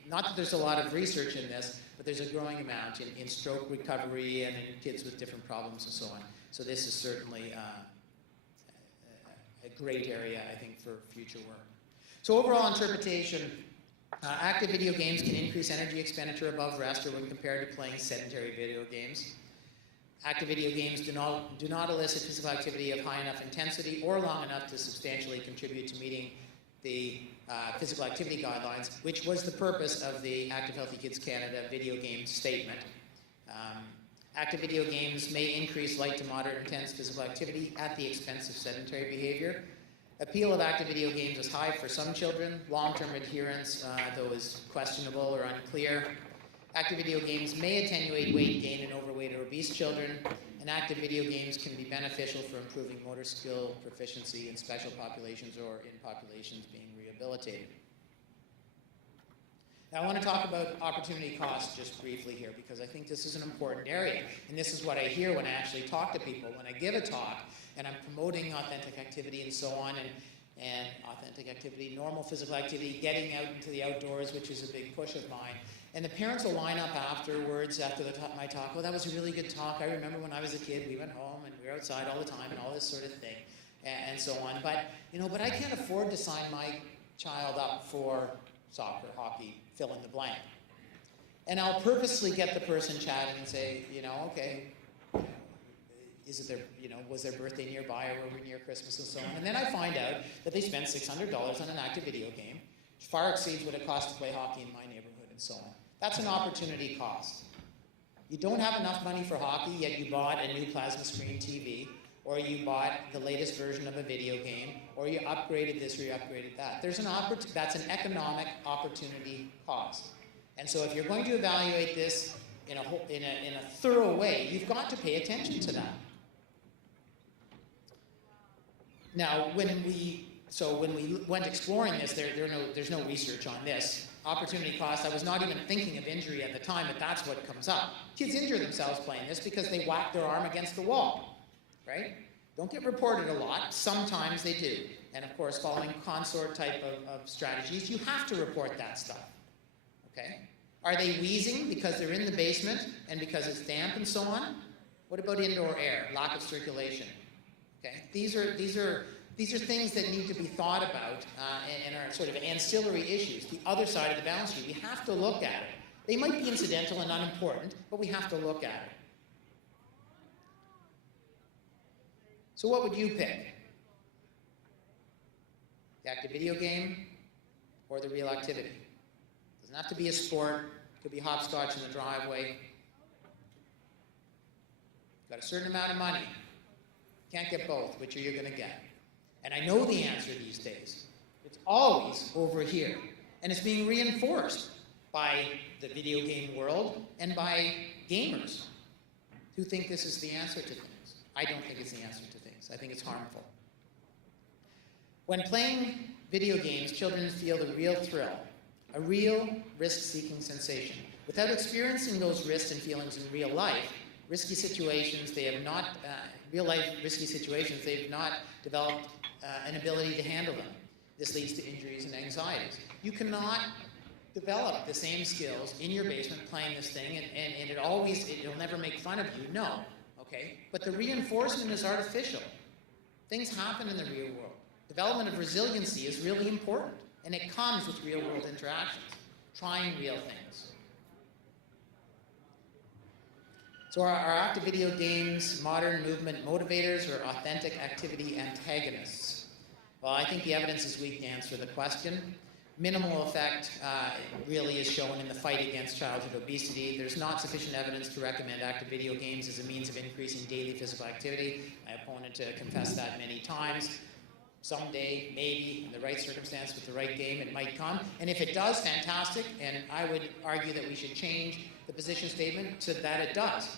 not that there's a lot of research in this, but there's a growing amount in stroke recovery and in kids with different problems and so on. So this is certainly a great area, I think, for future work. So overall interpretation, active video games can increase energy expenditure above rest or when compared to playing sedentary video games. Active video games do not elicit physical activity of high enough intensity or long enough to substantially contribute to meeting the physical activity guidelines, which was the purpose of the Active Healthy Kids Canada video game statement. Active video games may increase light to moderate intense physical activity at the expense of sedentary behavior. Appeal of active video games is high for some children. Long-term adherence, though, is questionable or unclear. Active video games may attenuate weight gain in overweight or obese children, and active video games can be beneficial for improving motor skill proficiency in special populations or in populations being rehabilitated. Now, I want to talk about opportunity costs just briefly here because I think this is an important area, and this is what I hear when I actually talk to people. When I give a talk and I'm promoting authentic activity and so on, and authentic activity, normal physical activity, getting out into the outdoors, which is a big push of mine. And the parents will line up afterwards, after my talk, well, that was a really good talk. I remember when I was a kid, we went home and we were outside all the time and all this sort of thing, and so on. But I can't afford to sign my child up for soccer, hockey, fill in the blank. And I'll purposely get the person chatting and say, okay, was their birthday nearby or were we near Christmas and so on. And then I find out that they spent $600 on an active video game, which far exceeds what it costs to play hockey in my neighborhood and so on. That's an opportunity cost. You don't have enough money for hockey, yet you bought a new plasma screen TV, or you bought the latest version of a video game, or you upgraded this or you upgraded that. There's an that's an economic opportunity cost. And so if you're going to evaluate this in a thorough way, you've got to pay attention to that. Now, when we went exploring this, there's no research on this. Opportunity cost, I was not even thinking of injury at the time, but that's what comes up. Kids injure themselves playing this because they whack their arm against the wall, right? Don't get reported a lot. Sometimes they do. And of course, following consort type of strategies, you have to report that stuff, okay? Are they wheezing because they're in the basement and because it's damp and so on? What about indoor air, lack of circulation? Okay, these are things that need to be thought about and are sort of ancillary issues. The other side of the balance sheet, we have to look at it. They might be incidental and unimportant, but we have to look at it. So what would you pick? The active video game or the real activity? It doesn't have to be a sport. It could be hopscotch in the driveway. Got a certain amount of money. Can't get both. Which are you going to get? And I know the answer these days. It's always over here. And it's being reinforced by the video game world and by gamers who think this is the answer to things. I don't think it's the answer to things. I think it's harmful. When playing video games, children feel the real thrill, a real risk-seeking sensation. Without experiencing those risks and feelings in real life, risky situations, they have not, real-life risky situations, they've not developed an ability to handle them. This leads to injuries and anxieties. You cannot develop the same skills in your basement playing this thing, and it'll never make fun of you, no, okay? But the reinforcement is artificial. Things happen in the real world. Development of resiliency is really important, and it comes with real-world interactions, trying real things. So are active video games modern movement motivators or authentic activity antagonists? Well, I think the evidence is weak to answer the question. Minimal effect really is shown in the fight against childhood obesity. There's not sufficient evidence to recommend active video games as a means of increasing daily physical activity. My opponent confessed that many times. Someday, maybe, in the right circumstance with the right game, it might come. And if it does, fantastic. And I would argue that we should change the position statement to that it does.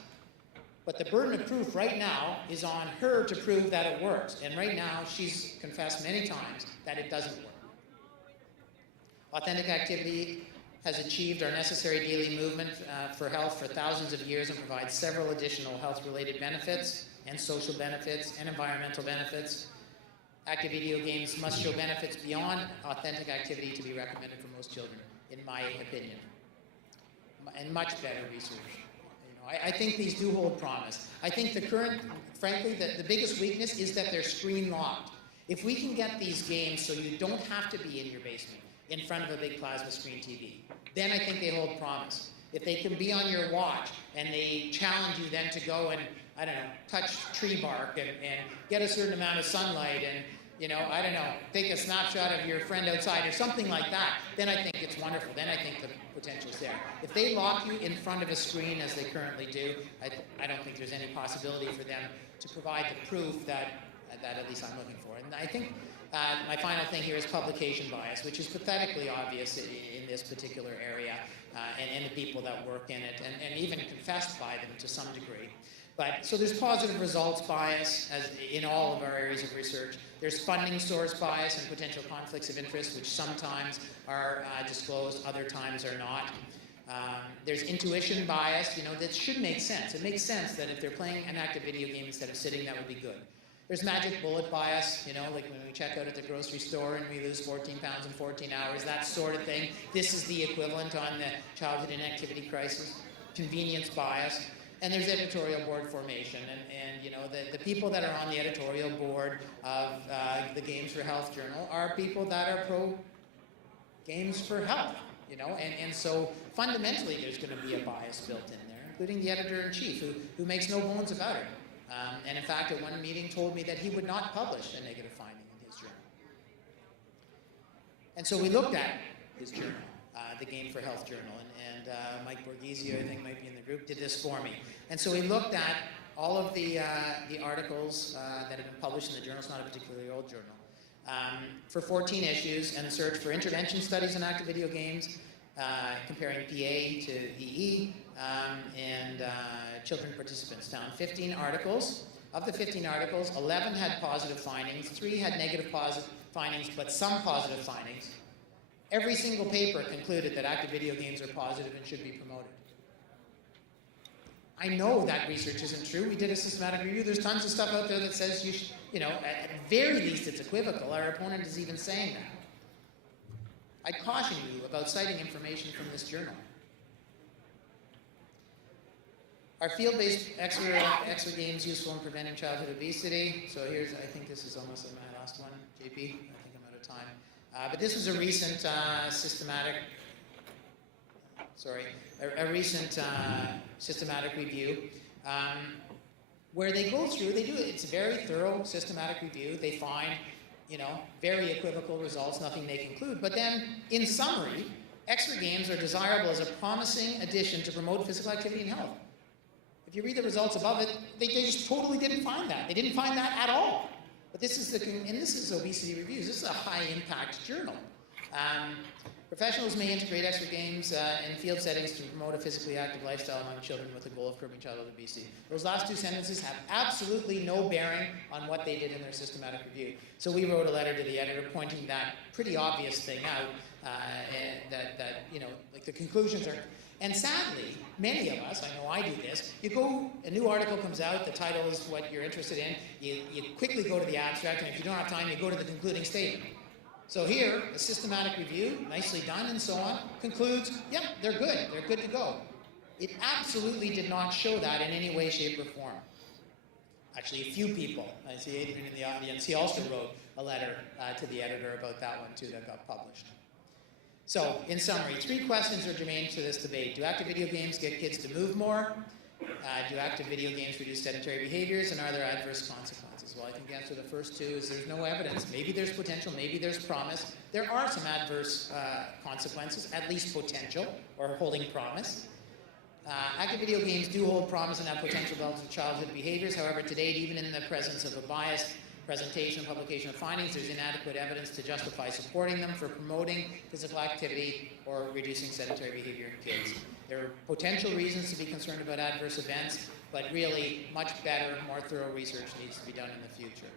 But the burden of proof right now is on her to prove that it works. And right now, she's confessed many times that it doesn't work. Authentic activity has achieved our necessary daily movement for health for thousands of years and provides several additional health-related benefits and social benefits and environmental benefits. Active video games must show benefits beyond authentic activity to be recommended for most children, in my opinion, and much better research. I think these do hold promise. I think frankly, the biggest weakness is that they're screen locked. If we can get these games so you don't have to be in your basement in front of a big plasma screen TV, then I think they hold promise. If they can be on your watch and they challenge you then to go and, I don't know, touch tree bark and get a certain amount of sunlight and, I don't know, take a snapshot of your friend outside or something like that, then I think it's wonderful. Then I think the potential's there. If they lock you in front of a screen as they currently do, I don't think there's any possibility for them to provide the proof that at least I'm looking for. And I think my final thing here is publication bias, which is pathetically obvious in this particular area and the people that work in it, and even confessed by them to some degree. So there's positive results bias as in all of our areas of research. There's funding source bias and potential conflicts of interest, which sometimes are disclosed, other times are not. There's intuition bias, that should make sense. It makes sense that if they're playing an active video game instead of sitting, that would be good. There's magic bullet bias, like when we check out at the grocery store and we lose 14 pounds in 14 hours, that sort of thing. This is the equivalent on the childhood inactivity crisis. Convenience bias. And there's editorial board formation, and the people that are on the editorial board of the Games for Health Journal are people that are pro Games for Health, and so fundamentally there's going to be a bias built in there, including the editor-in-chief who makes no bones about it, and in fact at one meeting told me that he would not publish a negative finding in his journal. And so we looked at his journal. The Game for Health Journal, and Mike Borghese, I think might be in the group, did this for me. And so we looked at all of the articles that have been published in the journal. It's not a particularly old journal. For 14 issues, and searched for intervention studies in active video games, comparing PA to EE, and children participants. Found 15 articles. Of the 15 articles, 11 had positive findings, 3 had negative findings, but some positive findings. Every single paper concluded that active video games are positive and should be promoted. I know that research isn't true. We did a systematic review. There's tons of stuff out there that says you should, at very least it's equivocal. Our opponent is even saying that. I'd caution you about citing information from this journal. Are field-based extra games useful in preventing childhood obesity? So here's, I think this is almost my last one, JP. I think I'm out of time. But this was a recent systematic review where they go through, it's a very thorough systematic review. They find, very equivocal results, nothing they conclude. But then, in summary, extra games are desirable as a promising addition to promote physical activity and health. If you read the results above it, they just totally didn't find that. They didn't find that at all. But this is obesity reviews. This is a high-impact journal. Professionals may integrate extra games in field settings to promote a physically active lifestyle among children with the goal of curbing childhood obesity. Those last two sentences have absolutely no bearing on what they did in their systematic review. So we wrote a letter to the editor pointing that pretty obvious thing out, like the conclusions are. And sadly, many of us, I know I do this, a new article comes out, the title is what you're interested in, you quickly go to the abstract, and if you don't have time, you go to the concluding statement. So here, a systematic review, nicely done and so on, concludes, yep, they're good to go. It absolutely did not show that in any way, shape, or form. Actually, a few people, I see Adrian in the audience, he also wrote a letter to the editor about that one too that got published. So, in summary, 3 questions are germane to this debate. Do active video games get kids to move more? Do active video games reduce sedentary behaviors? And are there adverse consequences? Well, I think the answer to the first 2 is there's no evidence. Maybe there's potential, maybe there's promise. There are some adverse consequences, at least potential, or holding promise. Active video games do hold promise and have potential relative to childhood behaviors. However, to date, even in the presence of a biased presentation and publication of findings, there's inadequate evidence to justify supporting them for promoting physical activity or reducing sedentary behavior in kids. There are potential reasons to be concerned about adverse events, but really much better, more thorough research needs to be done in the future.